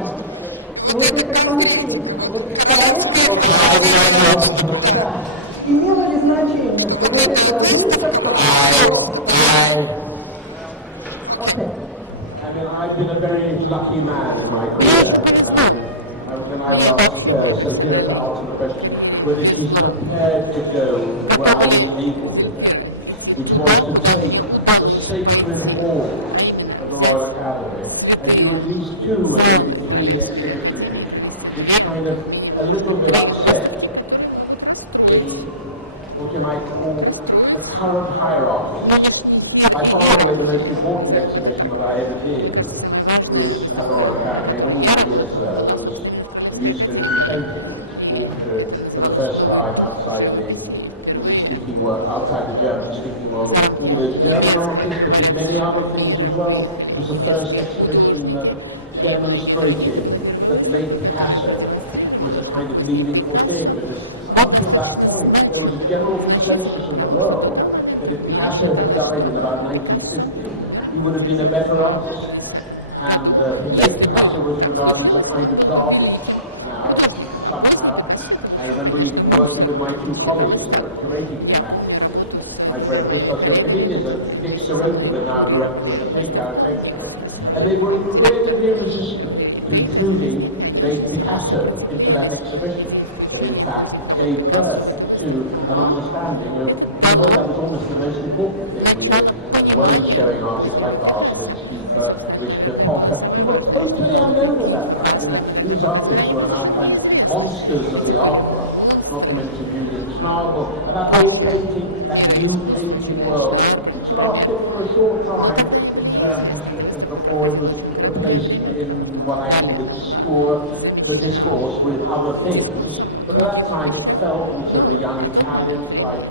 вот это конкретика, вот королевство, да. Имело ли значение, что вот эта выставка... Okay. I mean, I've been a very lucky man in my career. When I was asked Sophia to answer the question whether she's prepared to go where I was able to go, which was to take the sacred halls of the Royal Academy and do at least 2 or maybe 3 exhibitions, which kind of a little bit upset what you might call the current hierarchy. By far away the most important exhibition that I ever did was at the Royal Academy, and all the years there was a musical painting, which walked for the first time outside the English-speaking world, outside the German-speaking world. All those German artists, but did many other things as well. It was the first exhibition that demonstrated that late Picasso was a kind of meaningful thing, because up to that point there was a general consensus in the world that if Picasso had died in about 1950, he would have been a better artist. And late Picasso was regarded as a kind of garbage now, somehow. I remember even working with my 2 colleagues that were curating in that. My friend Christos Yokinides and Dick Sirota, the now director of the Takeout Center. And they were incredibly resistant to including late Picasso into that exhibition. But in fact gave birth to an understanding of, well, that was almost the most important thing we did, as well as showing artists like Barsman, Schiefer, Richard Potter, who were totally unknown at that time. You know, these artists were now kind of monsters of the art world, not to mention Julian Schnabel, and that whole painting, that new painting world, which lasted for a short time in terms before it was replaced in what I call the discourse with other things. But at that time it felt sort of the young Italians like,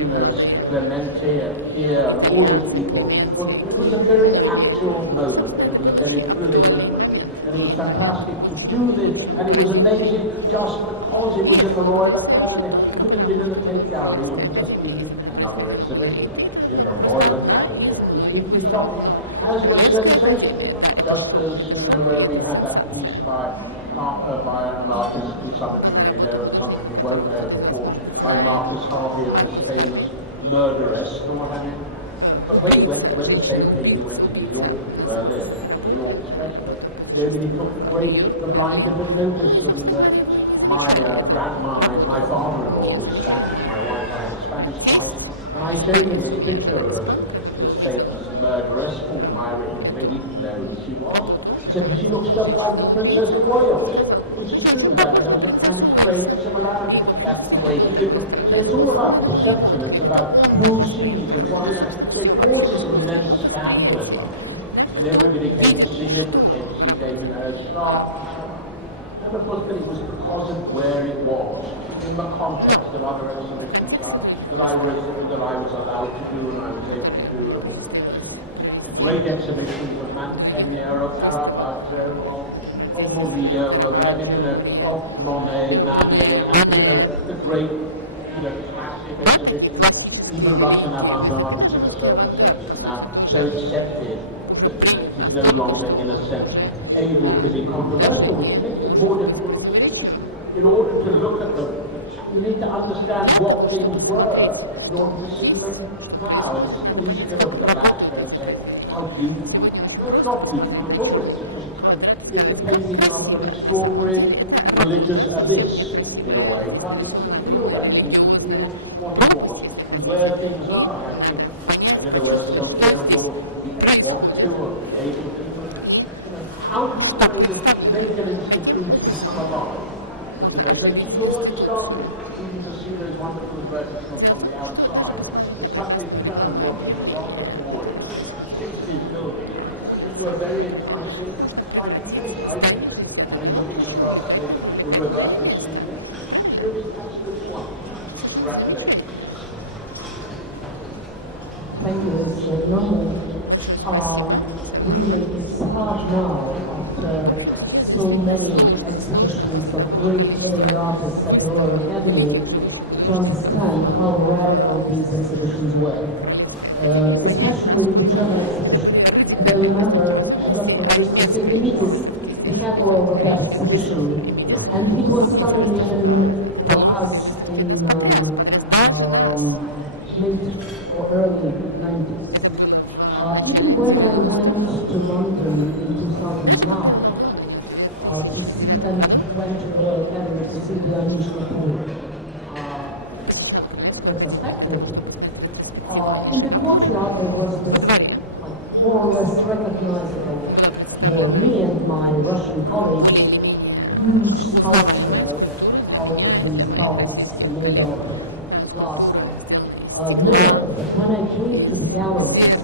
you know, Clemente and here and all those people. It was a very actual moment, and it was a very thrilling moment, and it was fantastic to do this, and it was amazing just because it was in the Royal Academy. It would have been in the Tate Gallery, it would have just been another exhibition in the Royal Academy. It was deeply shocking, as was sensation, just as, you know, where we had that piece by an artist who some of you may know and some of you won't know before, by Marcus Harvey of this famous murderess, or what have you. But when the same thing, he went to New York, Berlin, New York especially, then he took the blind didn't notice, and my grandma, my father-in-law, who was Spanish, my wife, I had Spanish twice, and I showed him this picture of this famous murderess called Myra, maybe he didn't know who she was. He said, she looks just like the Princess of Wales, which is true, that there was a kind of strange similarity. That's the way he did it. So it's all about perception, it's about who sees and what, you know. So it causes immense scandal in London. And everybody came to see it, and came to see Damien Hirst sharp. And of course, it was because of where it was, in the context of other exhibitions that I was allowed to do and I was able to do. Great exhibitions of Mantegna, of Caravaggio, of Murillo, of Monet, Manet, and the great, classic exhibitions, even Russian avant-garde, which in a certain sense is now so accepted that it is no longer, in a sense, able to be controversial, which makes it more difficult. In order to look at them, you need to understand what things were in order to see them now. And it's too easy to look at the lecture and say, how beautiful. No, it's not beautiful at all. It's a painting of an extraordinary religious abyss, in a way. One needs to feel that. You need to feel what it was and where things are. I don't know whether some will want to or able to. How do you kind of make an institution come along? But she's already started, even to see those wonderful advertisements on the outside. The suddenly turned what was a rather boring 60s building into a very enticing, exciting place, I think. And then looking across the river and seeing it, really absolutely wonderful. Congratulations. Thank you, Mr. Norman. Really, it's hard now, after so many exhibitions of great living artists at the Royal Academy, to understand how radical these exhibitions were, especially the German exhibition. I remember, I got for Christmas, we meet the catalog of that exhibition, and it was starting even for us in late or early 90s. Even when I went to London in 2009, to see and went to the Royal Academy to see the Anish Kапur retrospective. In the courtyard there was this more or less recognizable for me and my Russian colleagues huge sculpture out of these bulbs made of glass mirror. But when I came to the galleries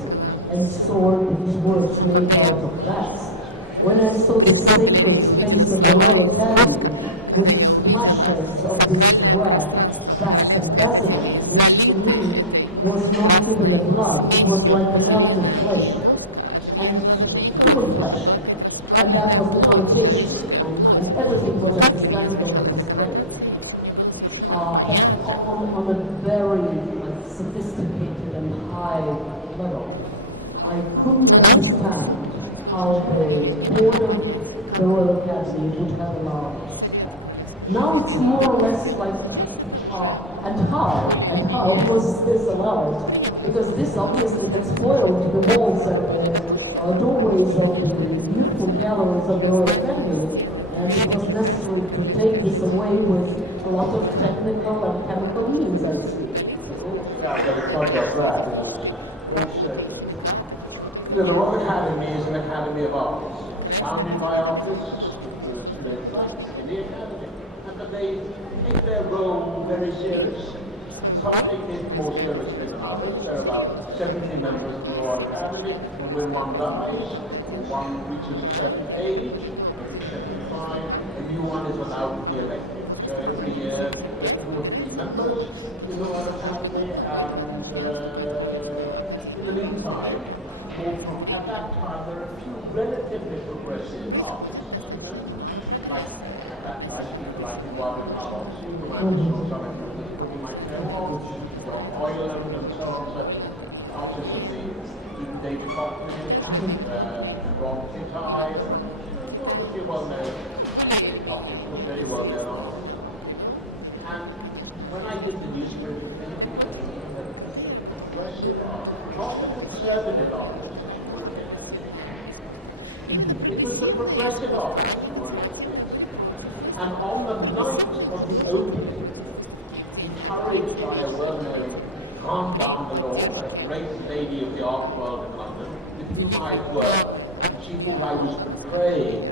and saw these works made out of glass, when I saw the sacred space of the Royal Academy with splashes of this red, wax and dazzle, which to me was not even a blood, it was like a melted flesh, and human flesh, and that was the connotation, and everything was understandable and displayed. On a very sophisticated and high level. I couldn't understand how the board of the Royal Academy would have allowed that. Now it's more or less like, and how was this allowed? Because this obviously had spoiled the walls and the doorways of the beautiful galleries of the Royal Academy, and it was necessary to take this away with a lot of technical and chemical means, I see. Yeah, but it's not just that. It's also, the Royal Academy is an academy of arts, founded by artists, in the academy, and that they take their role very seriously. And some take it more seriously than others. There are about 70 members of the Royal Academy, and when one dies, or one reaches a certain age, maybe 75, a new one is allowed to be elected. So every year in the Royal Academy, and in the meantime, at that time there are a few relatively progressive artists, like at that time people like Eduardo Carlos, who might have saw some influence, but you might say, oh, John Hoyland and so on, such artists of the David Hockney and Ron Kittai, and a few well-known artists, very well-known artists. And when I did the newspaper thing, the progressive art, not the conservative artists who were against it. It was the progressive artists who were against it. And on the night of the opening, encouraged by a well-known Grande Dame de l'Or, a great lady of the art world in London, with whom I'd worked, and she thought I was portraying,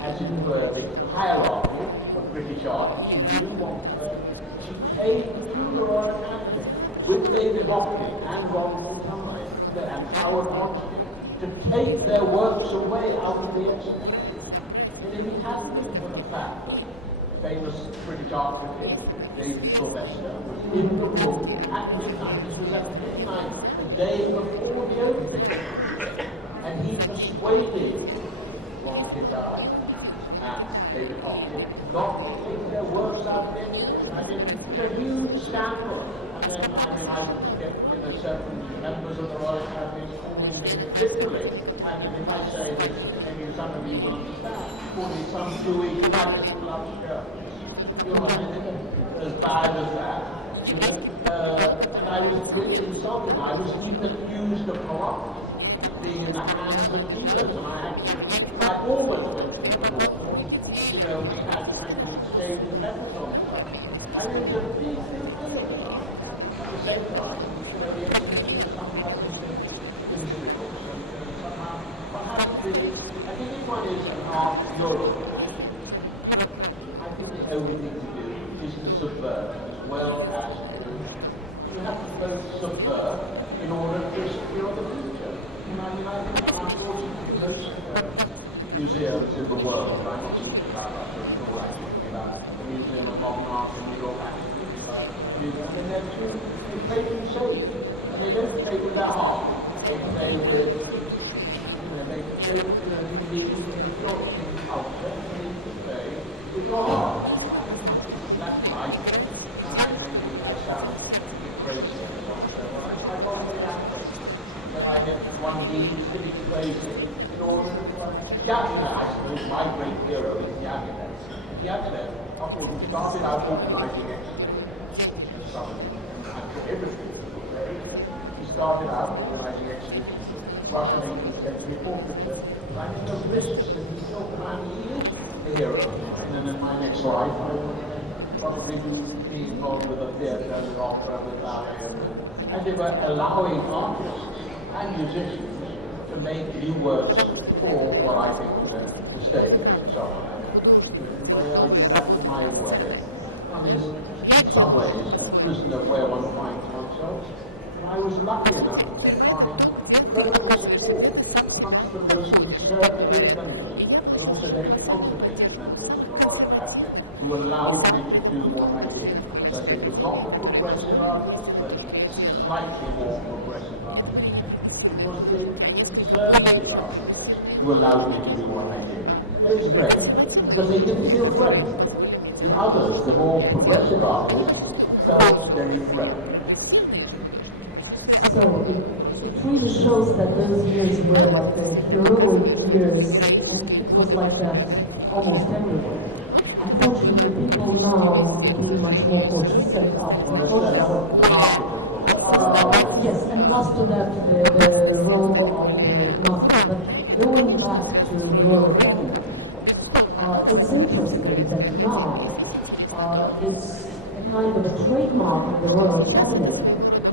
as it were, the hierarchy of British art. She knew what she came to the Royal Academy with David Hockney and Ron Kittai and Howard Hodgkin to take their works away out of the exhibition. And if it hadn't been for the fact that famous British art critic David Sylvester was in the room at midnight, this was at midnight the day before the opening, and he persuaded Ron Kittai and David Hockney not to take their works out of the exhibition. I mean, it's a huge scandal. And then, I would get, certain members of the Royal Academy calling me literally, and if I say this, maybe some of you will understand, calling some Jewish magic love shirts. You know, as bad as that. You know, and I was really insulted. I was even accused of corruption, being in the hands of dealers, and I always went to the court. You know, we had kind of exchange of letters on it. I mean, it's a big thing of it. At the same time, you know, the exhibition is sometimes individual, somehow, perhaps I think if one is an art Europe, I think the only thing to do is to subvert as well as to, you have to both subvert in order to secure the future. And I mean, I think unfortunately most museums in the world, I'm not speaking about that, but I'm all actually about the Museum of Modern Art in New York, I mean, they're too, they play too safe, and they don't play with their heart. They play with, you know, they play, you know, you need influencing culture, you need to play with your heart. That's right. I sound crazy or something. Well, I want to be happy that I get one needs to be crazy in order to, Diaghilev, I suppose, my great hero is Diaghilev. Diaghilev, after all, started out organizing exhibitions, and for everything. He started out organizing exhibitions of Russian 18th century portraiture. I think those risks that he still planned, he is the hero. And then in my next life, I will probably be involved with a theatre, with opera, with ballet, and they were allowing artists and musicians to make new works for what I think the stage and so on. I do that in my way. One is, in some ways, a prisoner where one finds oneself. And I was lucky enough to find incredible support amongst the most conservative members, but also very cultivated members of the Royal Academy, who allowed me to do what I did. So I think it's not a progressive artist, but slightly more progressive artist. It was the conservative artist who allowed me to do what I did. Very strange, because they didn't feel threatened. And others, the more progressive artists, felt very threatened. So it really shows that those years were like the heroic years, and it was like that almost everywhere. Unfortunately, people now become much more cautious and yes, and plus to that, the role of the market. But going back to the Royal Academy, it's interesting that now it's a kind of a trademark of the Royal Academy.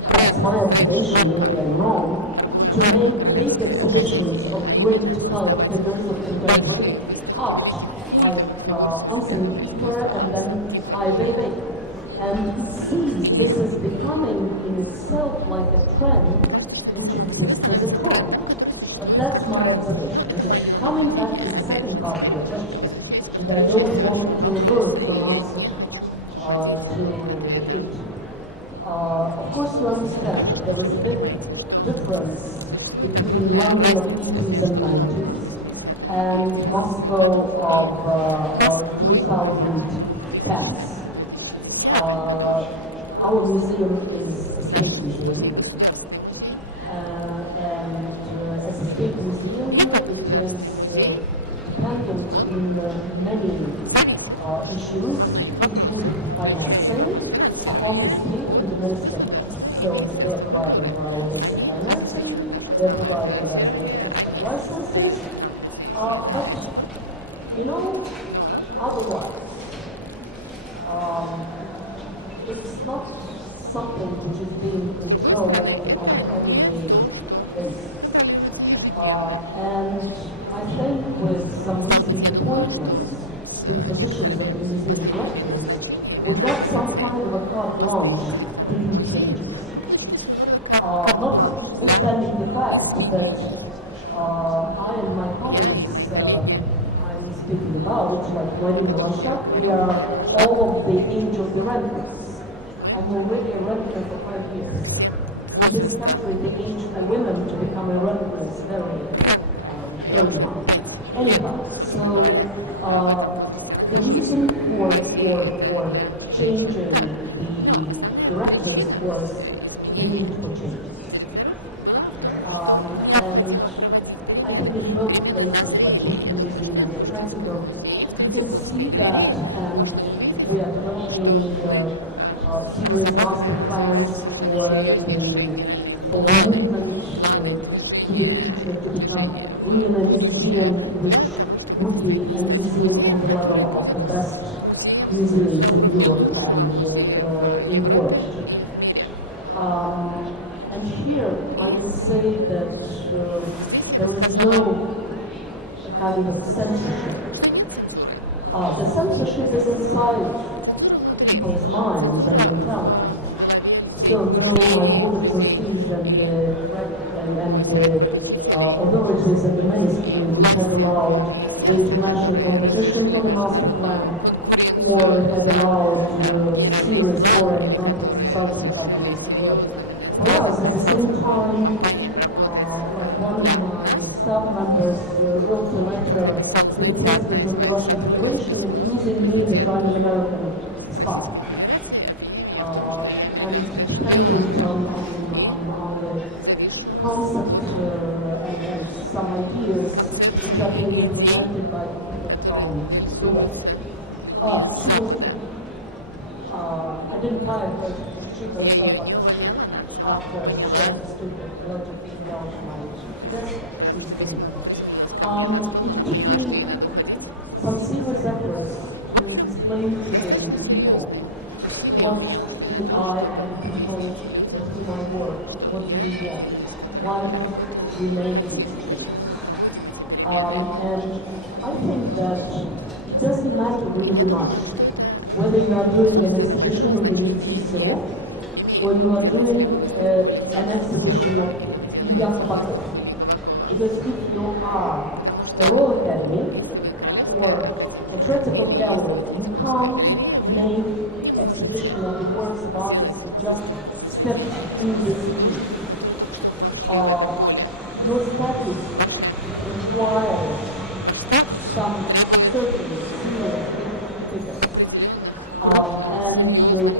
That's my observation, maybe I'm wrong, to make big exhibitions of great cult figures of contemporary art, like Anthony Cooper and then Ai Weiwei. And it seems this is becoming in itself like a trend which exists as a trend. But that's my observation. Coming back to the second part of your question, and I don't want to revert from answer to it. Of course, you understand that there was a big difference between London of 80s and 90s and Moscow of 2010s. Our museum is a state museum, and as a state museum, it is dependent in many issues, including financing, upon the state and the ministry. So they're providing our basic financing, they're providing us licenses, but, you know, otherwise, it's not something which is being controlled on an everyday basis. And I think with some recent appointments to the positions of the museum directors, we got some kind of a carte blanche to do changes. Notwithstanding the fact that I and my colleagues I'm speaking about, like when in Russia, we are all of the age of the renters. I'm already a renter for 5 years. In this country, the age for women to become a renter is very early on. Anyhow, so the reason for changing the directors was the need for changes. And I think in both places, like the museum and the Tretьяковской, you can see that, and we are developing serious master plans for the movement to the future to become really a museum which would be a museum on the level of the best museums in Europe and in the world. And here I would say that there is no kind of censorship. The censorship is inside people's minds and mentalities. So though my board of trustees and the authorities and the ministry which have allowed the international competition for the master plan or have allowed serious foreign consulting companies to work for us, at the same time, like one of my staff members wrote a letter to the President of the Russian Federation accusing me that I'm an American spy. And depending on the concept and some ideas which are being implemented by people from the West. I didn't tire her to shoot herself on the street after she understood that a lot of females might possess these things. It took me some serious efforts to explain to the people what do I and the people with whom I work, what do we want, why do we make these changes. And I think that it doesn't matter really much whether you are doing an exhibition of the minute or you are doing an exhibition of Iliya. Because if you are a Royal Academy or a Tretьяковской gallery, you can't make exhibition of the works of artists who just stepped in this field. Your status requires some certain serious figures. And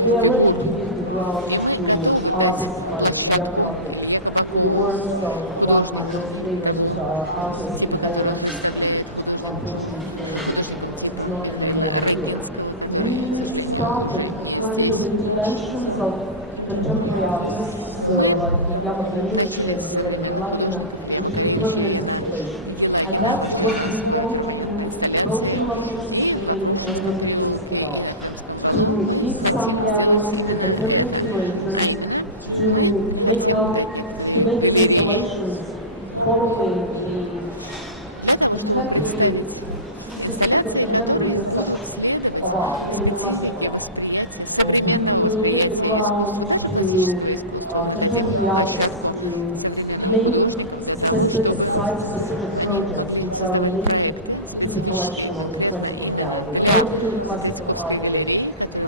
we are ready to give the ground to artists like Iliya Kapur, with the works of one of my most favorite artists, unfortunately, it's not anymore here. We started a kind of interventions of contemporary artists like Iliya into the permanent installation. And that's what we want to do, both in London and in the festival. To give some galleries to contemporary curators, to make installations following the contemporary perception of art, in classical art. We will give the ground to contemporary artists to make specific, site-specific projects which are related to the collection of the Tretьяковской gallery, both to the classical part of it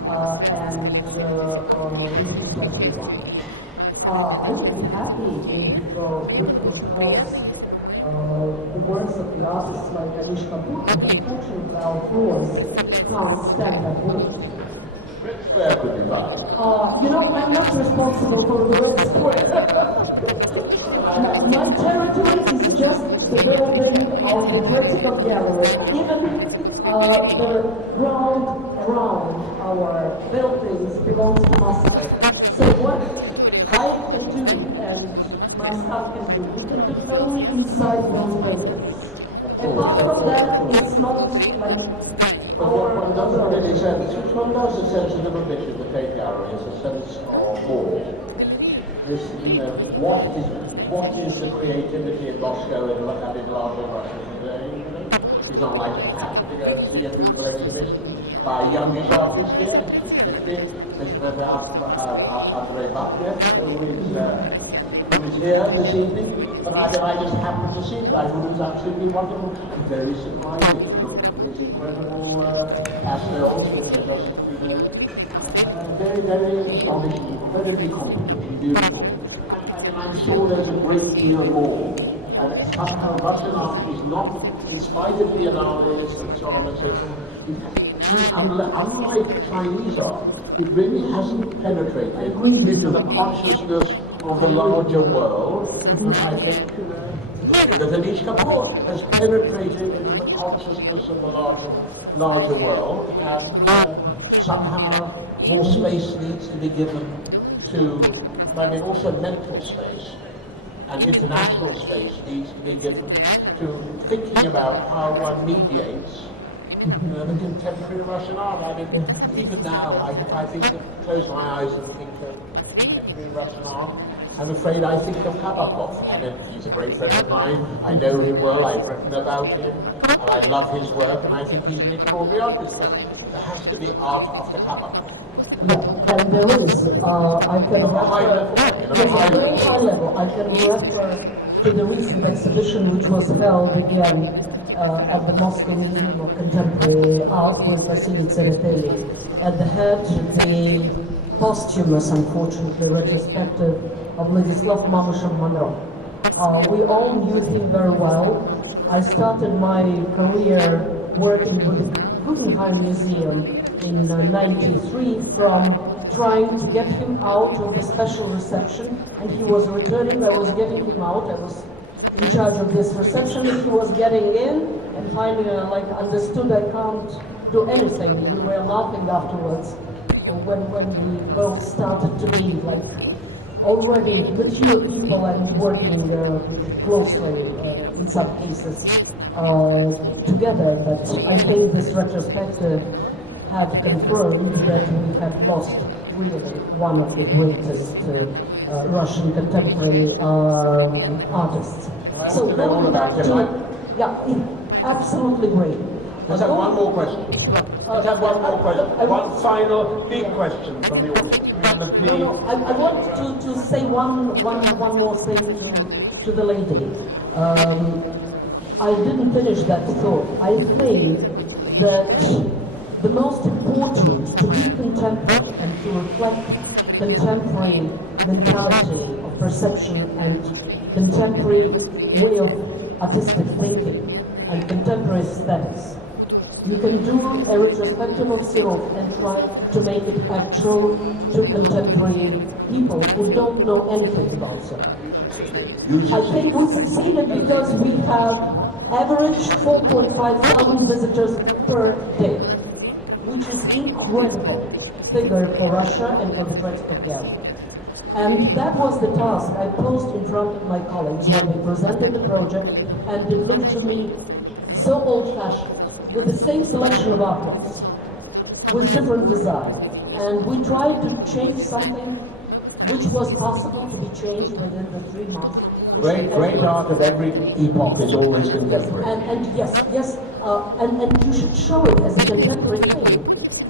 and contemporary one. I would be happy if we could house the works of the artists like Anish Kapur, but unfortunately our floors can't stand that weight. Red Square could be fine. I'm not responsible for the Red Square. My territory is just the building of the Tretьяковской Gallery. Even the ground around our buildings belongs to Moscow. So what I can do and my staff can do, we can do only inside those buildings. Apart from that, it's not like But one doesn't really sense, one does a sense of little bit in the Tate Gallery is a sense of more. This, what is the creativity in Moscow and having larger Russia today? It's not like you have to go and see a beautiful exhibition by a youngish artist here, Mr. Andrei Baknev, who is here this evening, but I just happened to see a guy who was absolutely wonderful and very surprising. His incredible pastels, which are just very, very astonishing, incredibly competent and beautiful. And I'm sure there's a great deal more. And somehow Russian art is not, in spite of biennales and so on and so forth, unlike Chinese art, it really hasn't penetrated into the consciousness of the larger world. And I think that Anиш Kapur has penetrated into the consciousness of the larger world, and somehow more space needs to be given to, also mental space and international space needs to be given to thinking about how one mediates the contemporary Russian art. Even now, if I close my eyes and think of contemporary Russian art, I'm afraid I think of Kabakov. He's a great friend of mine. I know him well. I've written about him, and I love his work. And I think he's an extraordinary artist. But there has to be art after Kabakov. Yeah, and there is. I can very high level. I can refer to the recent exhibition which was held again at the Moscow Museum of Contemporary Art with Vasily Tsereteli. At the head, the posthumous, unfortunately, retrospective of Vladislav Mamyshev Monroe. We all knew him very well. I started my career working with the Guggenheim Museum in '93 from trying to get him out of the special reception, and he was returning. I was getting him out. I was in charge of this reception. He was getting in, and finally, understood I can't do anything. We were laughing afterwards when we both started to be already mature people and working closely in some cases together. But I think this retrospective had confirmed that we had lost really one of the greatest Russian contemporary artists. So going back to, absolutely great. Let's have one more question. Let's have one more question. One final big question from the audience. I want to say one more thing to the lady. I didn't finish that thought. I think that the most important to be contemporary and to reflect contemporary mentality of perception and contemporary way of artistic thinking and contemporary aesthetics. You can do a retrospective of Serov and try to make it actual to contemporary people who don't know anything about Serov. I think we succeeded because we have average 4,500 visitors per day, which is incredible figure for Russia and for the Tretьяковской Gallery. And that was the task I posed in front of my colleagues when they presented the project, and it looked to me so old-fashioned, with the same selection of artworks, with different design. And we tried to change something which was possible to be changed within the 3 months. Great art of every epoch is always contemporary. And yes, and you should show it as a contemporary thing.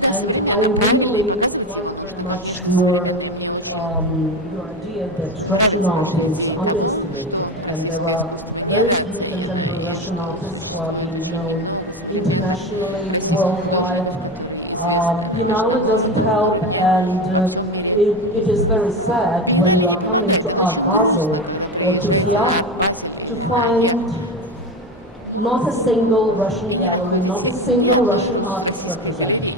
And I really like very much your idea that Russian art is underestimated, and there are very few contemporary Russian artists who are being known internationally, worldwide, Biennale doesn't help, and it is very sad when you are coming to Art Basel or to FIAC to find not a single Russian gallery, not a single Russian artist represented.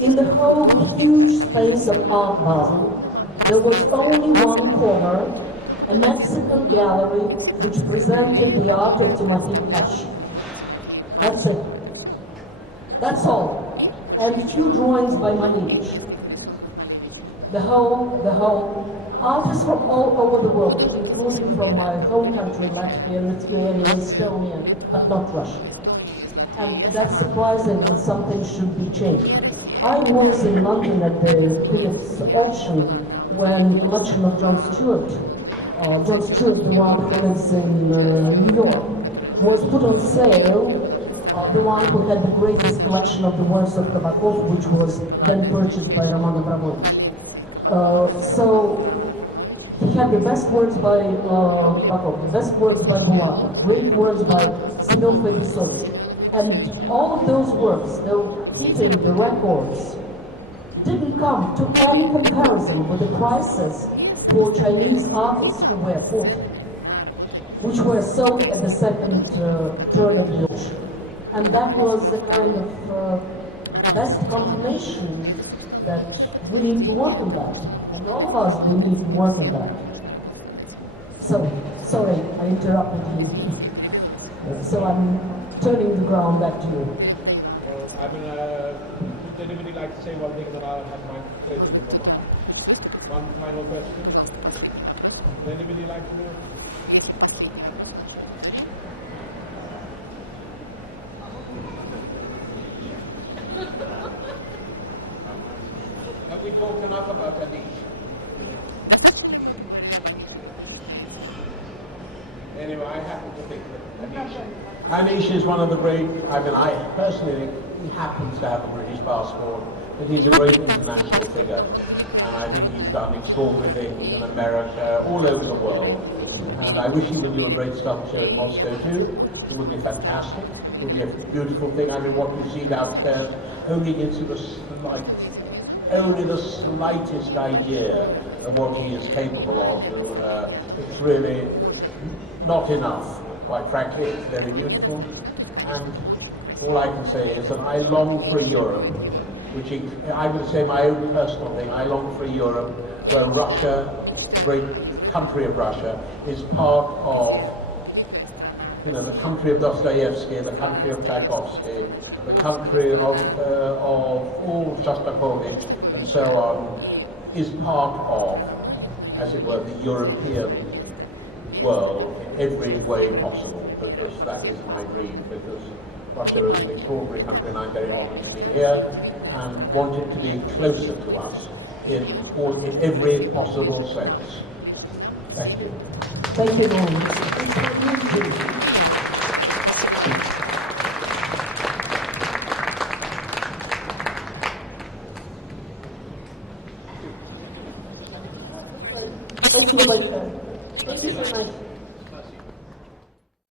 In the whole huge space of Art Basel, there was only one corner, a Mexican gallery which presented the art of Timothy Cash. That's it. That's all. And a few drawings by Manich. The whole artists from all over the world, including from my home country, Latvia, Lithuania, Estonia, but not Russia. And that's surprising, and something should be changed. I was in London at the Phillips auction when the collection of John Stewart, the one who lives in New York, was put on sale. The one who had the greatest collection of the works of Kabakov, which was then purchased by Roman Abramovich. So he had the best works by Kabakov, the best works by Bulakov, great works by Semyon Fedisovich. And all of those works, though hitting the records, didn't come to any comparison with the prices for Chinese artists who were 40, which were sold at the second turn of the auction. And that was a kind of best confirmation that we need to work on that. And all of us, we need to work on that. So, sorry, I interrupted you. So I'm turning the ground back to you. Would anybody like to say one thing, and then I'll have my closing remark? One final question. Would anybody like to know? Have we talked enough about Anish? Anyway, I happen to think that Anish is one of the great, I personally think he happens to have a British passport, but he's a great international figure. And I think he's done extraordinary things in America, all over the world. And I wish he would do a great sculpture in Moscow too. It would be fantastic. It would be a beautiful thing. What you see downstairs only gives you the slightest idea of what he is capable of. It's really not enough, quite frankly. It's very beautiful. And all I can say is that I long for a Europe, which I would say my own personal thing, I long for a Europe where Russia, the great country of Russia, is part of, the country of Dostoevsky, the country of Tchaikovsky, the country of all Shostakovich, and so on, is part of, as it were, the European world in every way possible, because that is my dream, because Russia is an extraordinary country and I'm very honoured to be here and want it to be closer to us in every possible sense. Thank you. Thank you, Norman. Спасибо большое. Thank you so much.